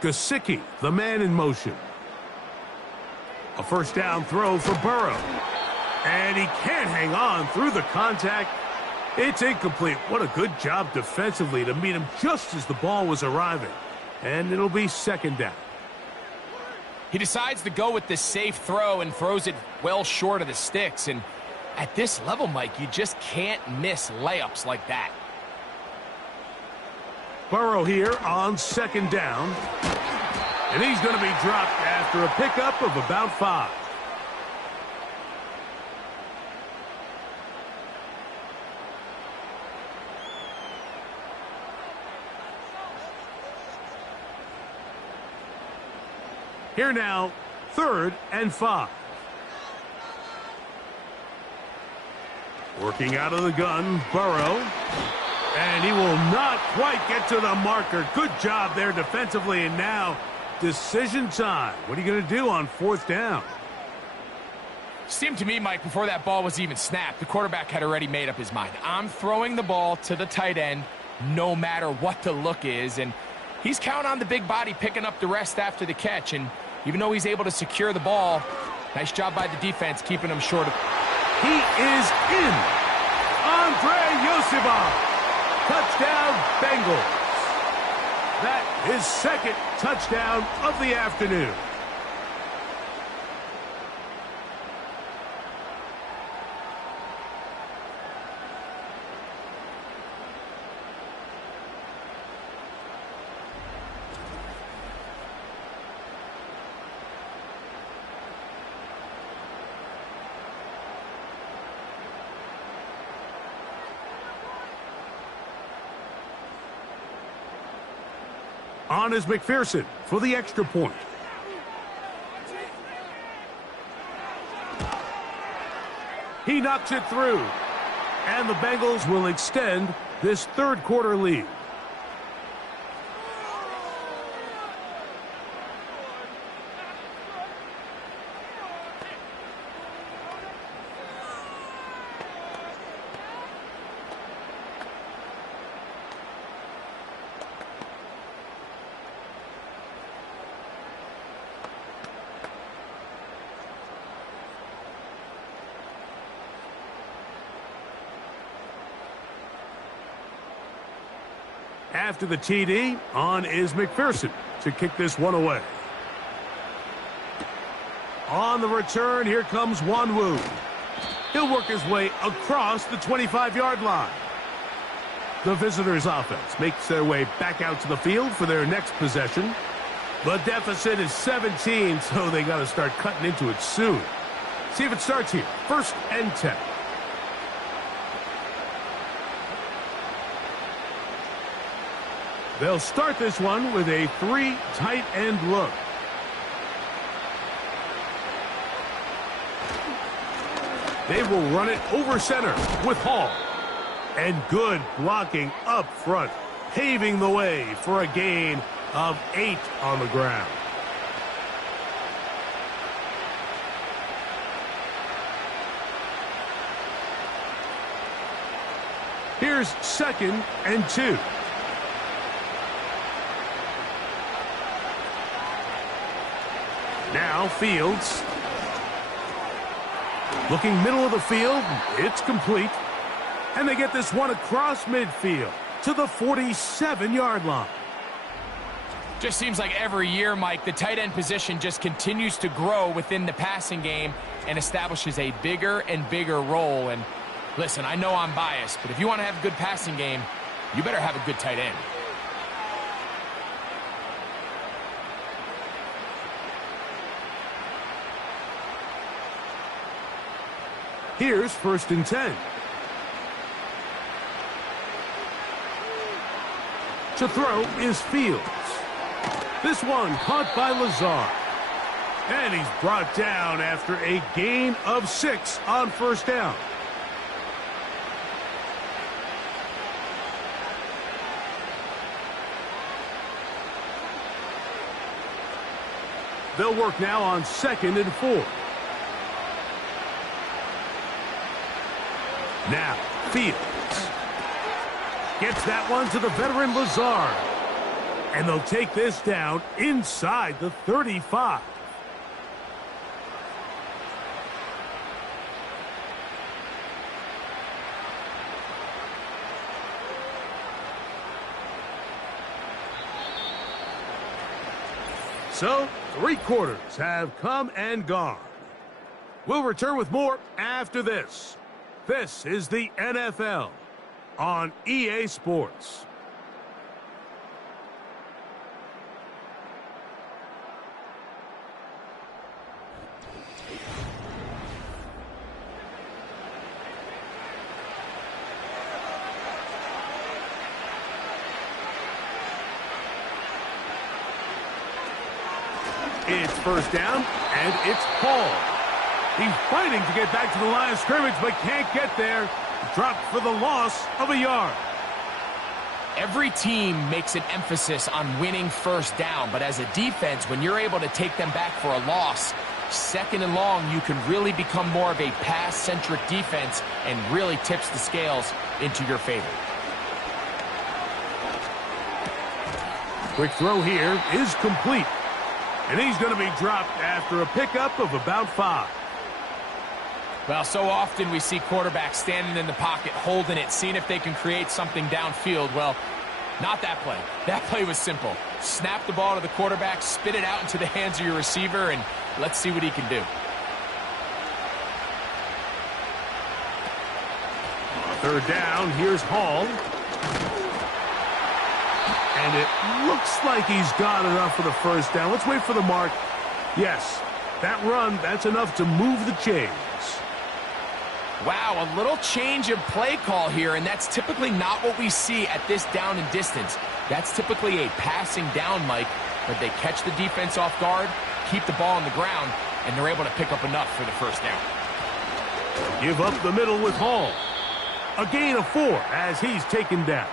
Gesicki, the man in motion. A 1st down throw for Burrow. And he can't hang on through the contact. It's incomplete. What a good job defensively to meet him just as the ball was arriving. And it'll be 2nd down. He decides to go with the safe throw and throws it well short of the sticks. And at this level, Mike, you just can't miss layups like that. Burrow here on 2nd down. And he's going to be dropped after a pickup of about 5. Here now, 3rd and 5. Working out of the gun, Burrow. And he will not quite get to the marker. Good job there defensively. And now, decision time. What are you going to do on 4th down? Seemed to me, Mike, before that ball was even snapped, the quarterback had already made up his mind. I'm throwing the ball to the tight end no matter what the look is. And he's counting on the big body picking up the rest after the catch. And even though he's able to secure the ball, nice job by the defense keeping him short of. He is in. Andre Yosibov. Touchdown, Bengals. That is 2nd touchdown of the afternoon. On is McPherson for the extra point. He knocks it through. And the Bengals will extend this 3rd quarter lead. After the TD, on is McPherson to kick this one away. On the return, here comes Wanwu. He'll work his way across the 25-yard line. The visitors' offense makes their way back out to the field for their next possession. The deficit is 17, so they got to start cutting into it soon. See if it starts here. 1st and 10. They'll start this one with a 3 tight end look. They will run it over center with Hall. And good blocking up front, paving the way for a gain of 8 on the ground. Here's 2nd and 2. Now Fields. Looking middle of the field. It's complete. And they get this one across midfield to the 47-yard line. Just seems like every year, Mike, the tight end position just continues to grow within the passing game and establishes a bigger and bigger role. And listen, I know I'm biased, but if you want to have a good passing game, you better have a good tight end. Here's 1st and 10. To throw is Fields. This one caught by Lazard. And he's brought down after a gain of 6 on 1st down. They'll work now on 2nd and 4. Now, Fields gets that one to the veteran Lazard. And they'll take this down inside the 35. So, 3 quarters have come and gone. We'll return with more after this. This is the NFL on EA Sports. It's 1st down, and it's Paul. He's fighting to get back to the line of scrimmage, but can't get there. Dropped for the loss of a yard. Every team makes an emphasis on winning 1st down, but as a defense, when you're able to take them back for a loss, 2nd and long, you can really become more of a pass-centric defense and really tips the scales into your favor. Quick throw here is complete. And he's going to be dropped after a pickup of about 5. Well, so often we see quarterbacks standing in the pocket, holding it, seeing if they can create something downfield. Well, not that play. That play was simple. Snap the ball to the quarterback, spit it out into the hands of your receiver, and let's see what he can do. 3rd down, here's Hall. And it looks like he's got enough for the 1st down. Let's wait for the mark. Yes, that run, that's enough to move the chains. Wow, a little change of play call here, and that's typically not what we see at this down and distance. That's typically a passing down, Mike, but they catch the defense off guard, keep the ball on the ground, and they're able to pick up enough for the 1st down. Give up the middle with Hall. A gain of 4 as he's taken down.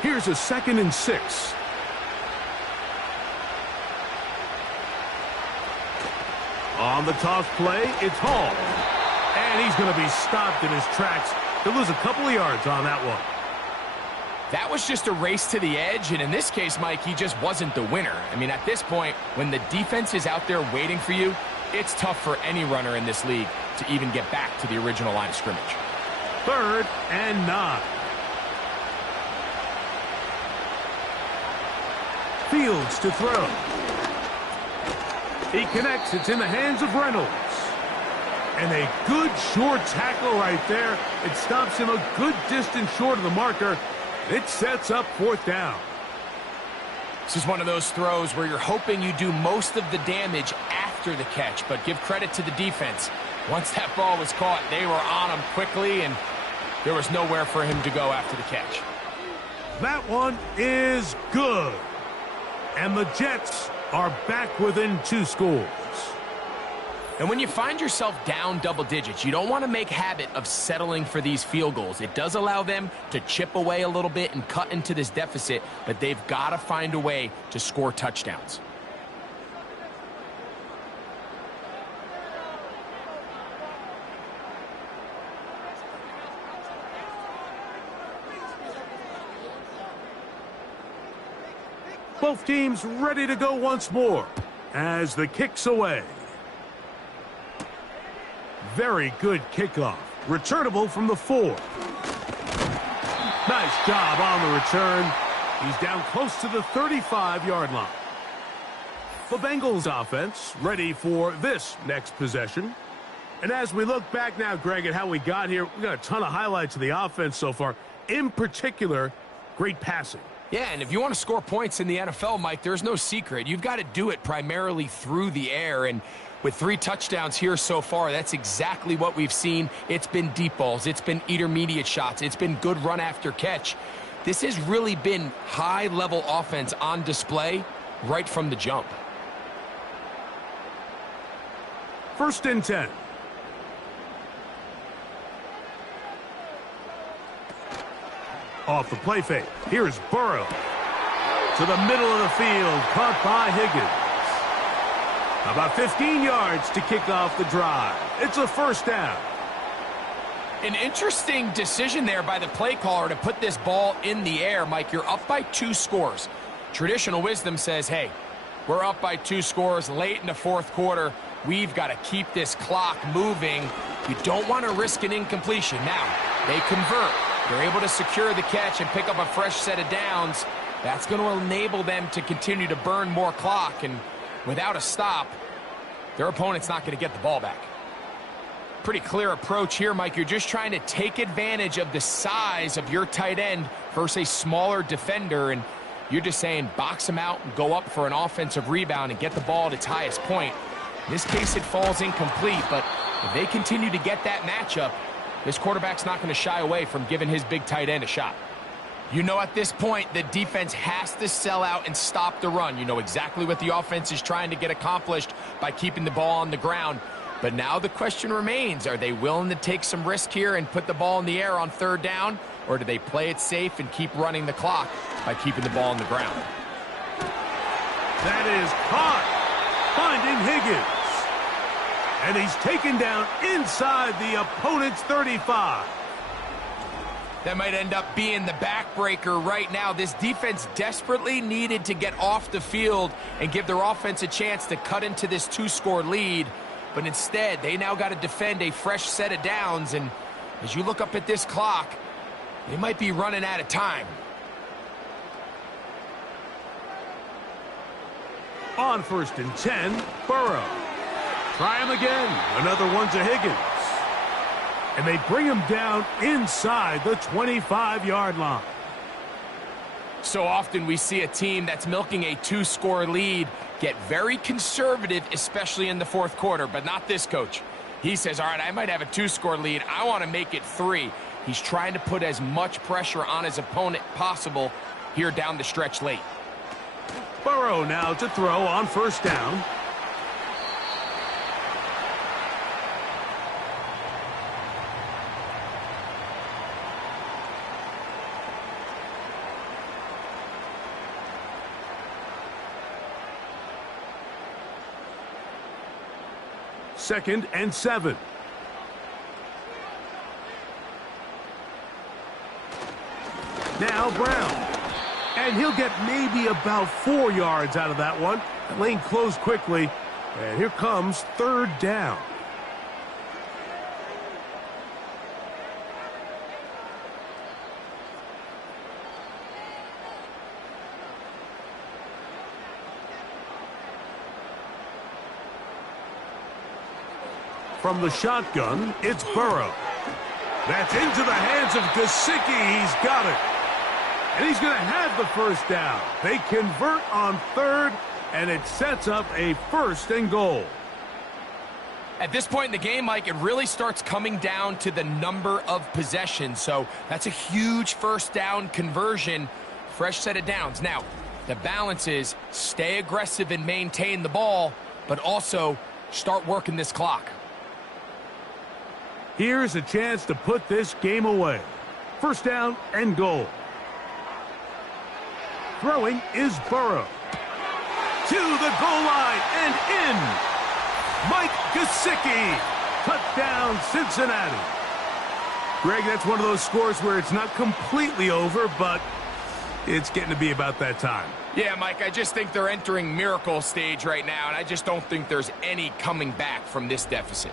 Here's a 2nd and 6. On the toss play, it's Hall. And he's going to be stopped in his tracks. He'll lose a couple of yards on that one. That was just a race to the edge, and in this case, Mike, he just wasn't the winner. I mean, at this point, when the defense is out there waiting for you, it's tough for any runner in this league to even get back to the original line of scrimmage. 3rd and 9. Fields to throw. He connects. It's in the hands of Reynolds. And a good short tackle right there. It stops him a good distance short of the marker. It sets up 4th down. This is one of those throws where you're hoping you do most of the damage after the catch, but give credit to the defense. Once that ball was caught, they were on him quickly, and there was nowhere for him to go after the catch. That one is good. And the Jets are back within 2 scores. And when you find yourself down double digits, you don't want to make habit of settling for these field goals. It does allow them to chip away a little bit and cut into this deficit, but they've got to find a way to score touchdowns. Both teams ready to go once more as the kick's away. Very good kickoff. Returnable from the 4. Nice job on the return. He's down close to the 35-yard line. The Bengals offense ready for this next possession. And as we look back now, Greg, at how we got here, we got a ton of highlights of the offense so far. In particular, great passing. Yeah, and if you want to score points in the NFL, Mike, there's no secret. You've got to do it primarily through the air, and with 3 touchdowns here so far, that's exactly what we've seen. It's been deep balls. It's been intermediate shots. It's been good run after catch. This has really been high-level offense on display right from the jump. 1st and 10. Off the play fake. Here's Burrow. To the middle of the field. Caught by Higgins. About 15 yards to kick off the drive. It's a 1st down. An interesting decision there by the play caller to put this ball in the air. Mike, you're up by 2 scores. Traditional wisdom says, hey, we're up by 2 scores late in the 4th quarter. We've got to keep this clock moving. You don't want to risk an incompletion. Now, they convert. They're able to secure the catch and pick up a fresh set of downs. That's going to enable them to continue to burn more clock. And without a stop, their opponent's not going to get the ball back. Pretty clear approach here, Mike. You're just trying to take advantage of the size of your tight end versus a smaller defender, and you're just saying box him out and go up for an offensive rebound and get the ball at its highest point. In this case, it falls incomplete, but if they continue to get that matchup, this quarterback's not going to shy away from giving his big tight end a shot. You know at this point, the defense has to sell out and stop the run. You know exactly what the offense is trying to get accomplished by keeping the ball on the ground. But now the question remains, are they willing to take some risk here and put the ball in the air on 3rd down? Or do they play it safe and keep running the clock by keeping the ball on the ground? That is caught. Finding Higgins. And he's taken down inside the opponent's 35. That might end up being the backbreaker right now. This defense desperately needed to get off the field and give their offense a chance to cut into this 2-score lead. But instead, they now got to defend a fresh set of downs. And as you look up at this clock, they might be running out of time. On 1st and 10, Burrow. Try him again. Another one to Higgins. And they bring him down inside the 25-yard line. So often we see a team that's milking a 2-score lead get very conservative, especially in the 4th quarter, but not this coach. He says, all right, I might have a 2-score lead. I want to make it 3. He's trying to put as much pressure on his opponent possible here down the stretch late. Burrow now to throw on 1st down. Second and 7. Now Brown. And he'll get maybe about 4 yards out of that one. The lane closed quickly. And here comes 3rd down. From the shotgun, it's Burrow. That's into the hands of Gesicki. He's got it. And he's going to have the 1st down. They convert on 3rd, and it sets up a 1st and goal. At this point in the game, Mike, it really starts coming down to the number of possessions. So that's a huge 1st down conversion. Fresh set of downs. Now, the balance is stay aggressive and maintain the ball, but also start working this clock. Here's a chance to put this game away. First down and goal. Throwing is Burrow. To the goal line and in. Mike Gesicki. Touchdown, Cincinnati. Greg, that's one of those scores where it's not completely over, but it's getting to be about that time. Yeah, Mike, I just think they're entering miracle stage right now, and I just don't think there's any coming back from this deficit.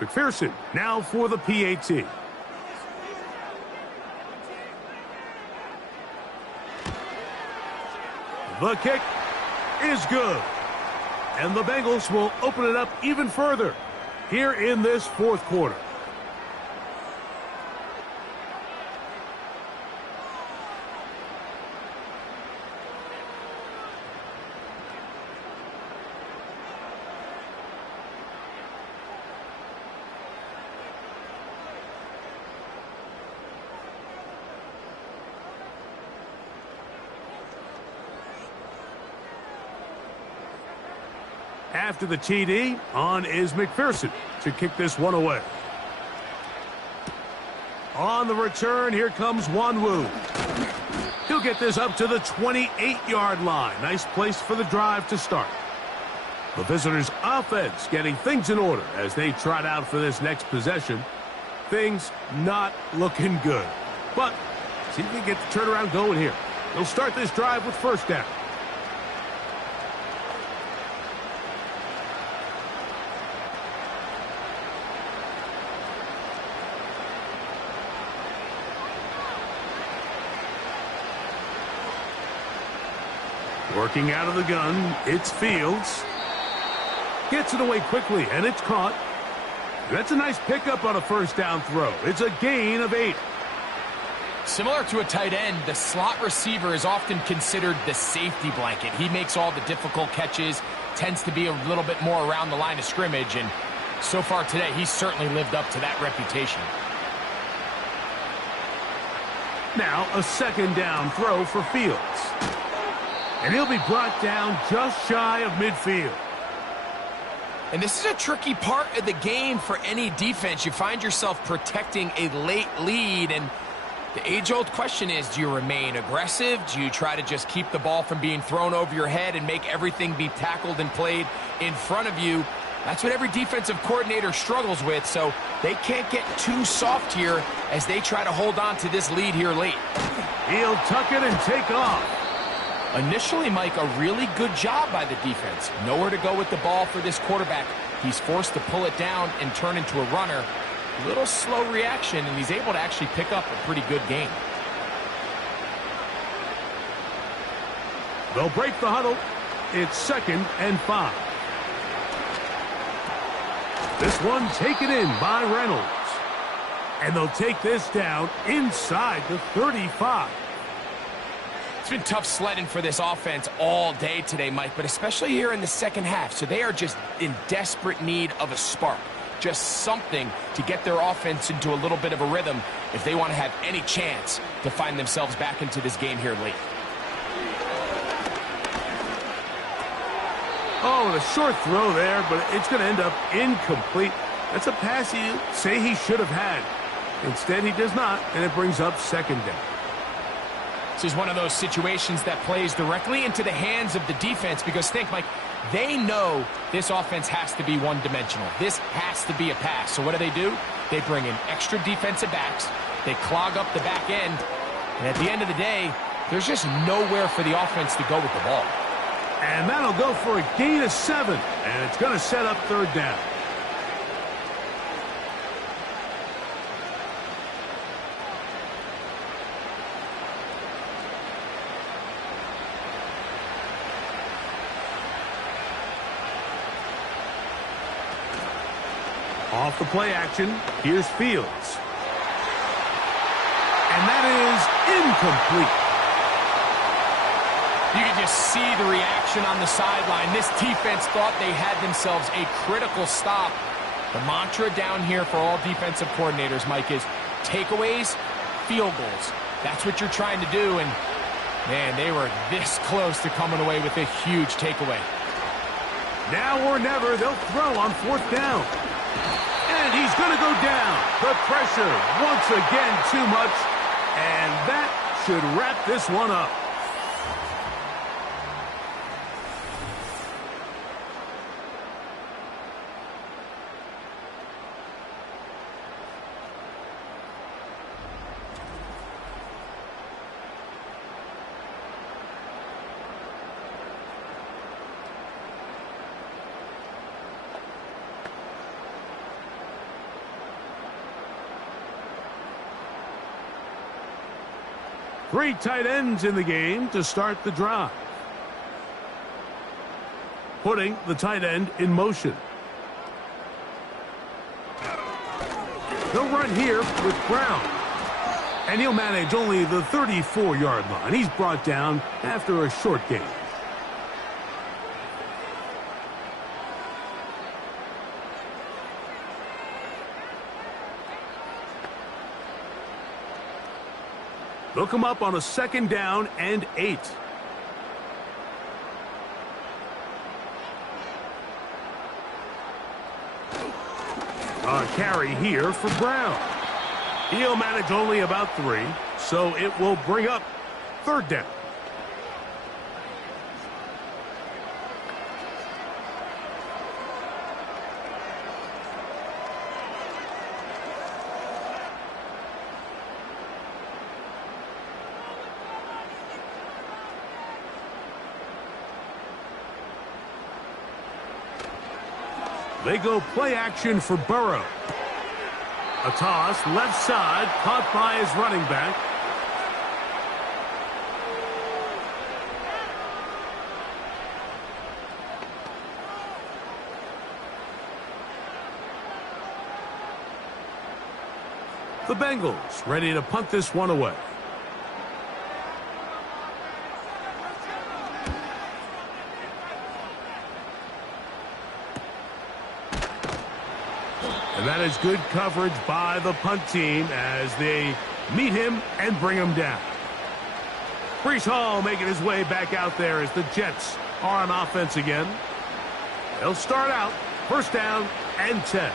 McPherson now for the PAT. The kick is good. And the Bengals will open it up even further here in this fourth quarter. After the TD, on is McPherson to kick this one away. On the return, here comes Wanwu. He'll get this up to the 28-yard line. Nice place for the drive to start. The visitors' offense getting things in order as they trot out for this next possession. Things not looking good. But see if we can get the turnaround going here. They'll start this drive with first down. Working out of the gun, it's Fields. Gets it away quickly, and it's caught. That's a nice pickup on a first down throw. It's a gain of 8. Similar to a tight end, the slot receiver is often considered the safety blanket. He makes all the difficult catches, tends to be a little bit more around the line of scrimmage, and so far today, he's certainly lived up to that reputation. Now a second down throw for Fields. And he'll be brought down just shy of midfield. And this is a tricky part of the game for any defense. You find yourself protecting a late lead, and the age-old question is, do you remain aggressive? Do you try to just keep the ball from being thrown over your head and make everything be tackled and played in front of you? That's what every defensive coordinator struggles with, so they can't get too soft here as they try to hold on to this lead here late. He'll tuck it and take off. Initially, Mike, a really good job by the defense. Nowhere to go with the ball for this quarterback. He's forced to pull it down and turn into a runner. A little slow reaction, and he's able to actually pick up a pretty good game. They'll break the huddle. It's 2nd and 5. This one taken in by Reynolds. And they'll take this down inside the 35. It's been tough sledding for this offense all day today, Mike, but especially here in the second half. So they are just in desperate need of a spark, just something to get their offense into a little bit of a rhythm if they want to have any chance to find themselves back into this game here late. Oh, a short throw there, but it's going to end up incomplete. That's a pass you say he should have had. Instead, he does not, and it brings up 2nd down. This is one of those situations that plays directly into the hands of the defense because, think, Mike, they know this offense has to be one-dimensional. This has to be a pass. So what do? They bring in extra defensive backs. They clog up the back end. And at the end of the day, there's just nowhere for the offense to go with the ball. And that'll go for a gain of 7. And it's going to set up 3rd down. Off the play action, here's Fields. And that is incomplete. You can just see the reaction on the sideline. This defense thought they had themselves a critical stop, The mantra down here for all defensive coordinators, Mike, is takeaways, field goals. That's what you're trying to do, and, man, they were this close to coming away with a huge takeaway. Now or never, they'll throw on 4th down. And he's going to go down. The pressure, once again, too much. And that should wrap this one up. Three tight ends in the game to start the drive. Putting the tight end in motion. They'll run here with Brown. And he'll manage only the 34-yard line. He's brought down after a short gain. They'll come up on a 2nd down and 8. A carry here for Brown. He'll manage only about 3, so it will bring up 3rd down. They go play action for Burrow. A toss, left side, caught by his running back. The Bengals ready to punt this one away. And that is good coverage by the punt team as they meet him and bring him down. Breece Hall making his way back out there as the Jets are on offense again. They'll start out 1st down and 10.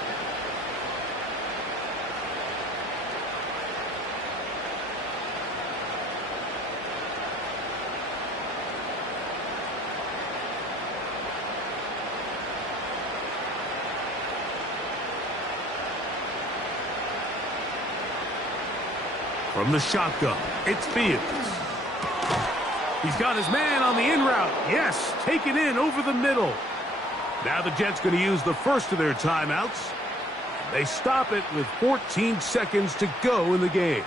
From the shotgun, it's Fields. He's got his man on the in route. Yes, taken in over the middle. Now the Jets going to use the first of their timeouts. They stop it with 14 seconds to go in the game.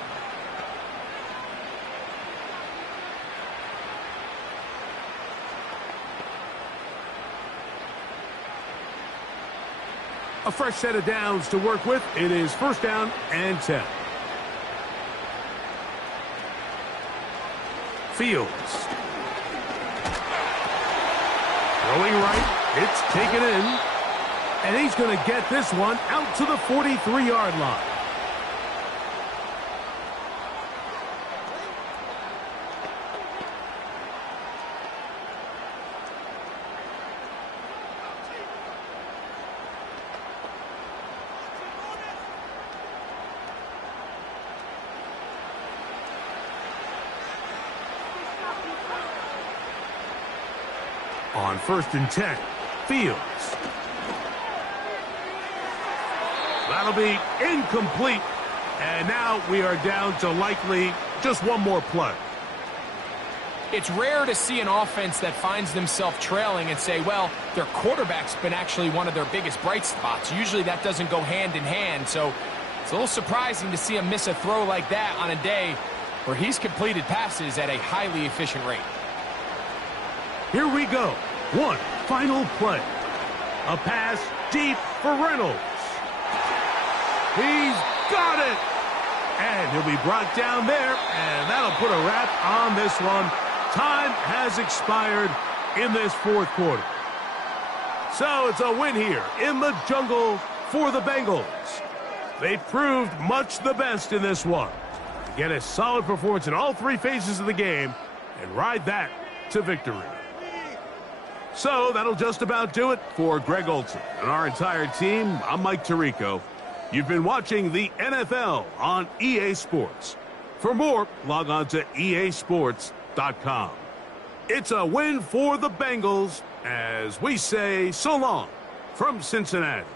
A fresh set of downs to work with. It is 1st down and 10. Fields. Throwing right. It's taken in. And he's going to get this one out to the 43-yard line. On 1st and 10, Fields. That'll be incomplete. And now we are down to likely just one more play. It's rare to see an offense that finds themselves trailing and say, well, their quarterback's been actually one of their biggest bright spots. Usually that doesn't go hand in hand, so it's a little surprising to see him miss a throw like that on a day where he's completed passes at a highly efficient rate. Here we go. One final play. A pass deep for Reynolds. He's got it. And he'll be brought down there, and that'll put a wrap on this one. Time has expired in this 4th quarter. So it's a win here in the jungle for the Bengals. They proved much the best in this one. Get a solid performance in all three phases of the game and ride that to victory. So that'll just about do it for Greg Olson and our entire team. I'm Mike Tirico. You've been watching the NFL on EA Sports. For more, log on to easports.com. It's a win for the Bengals as we say so long from Cincinnati.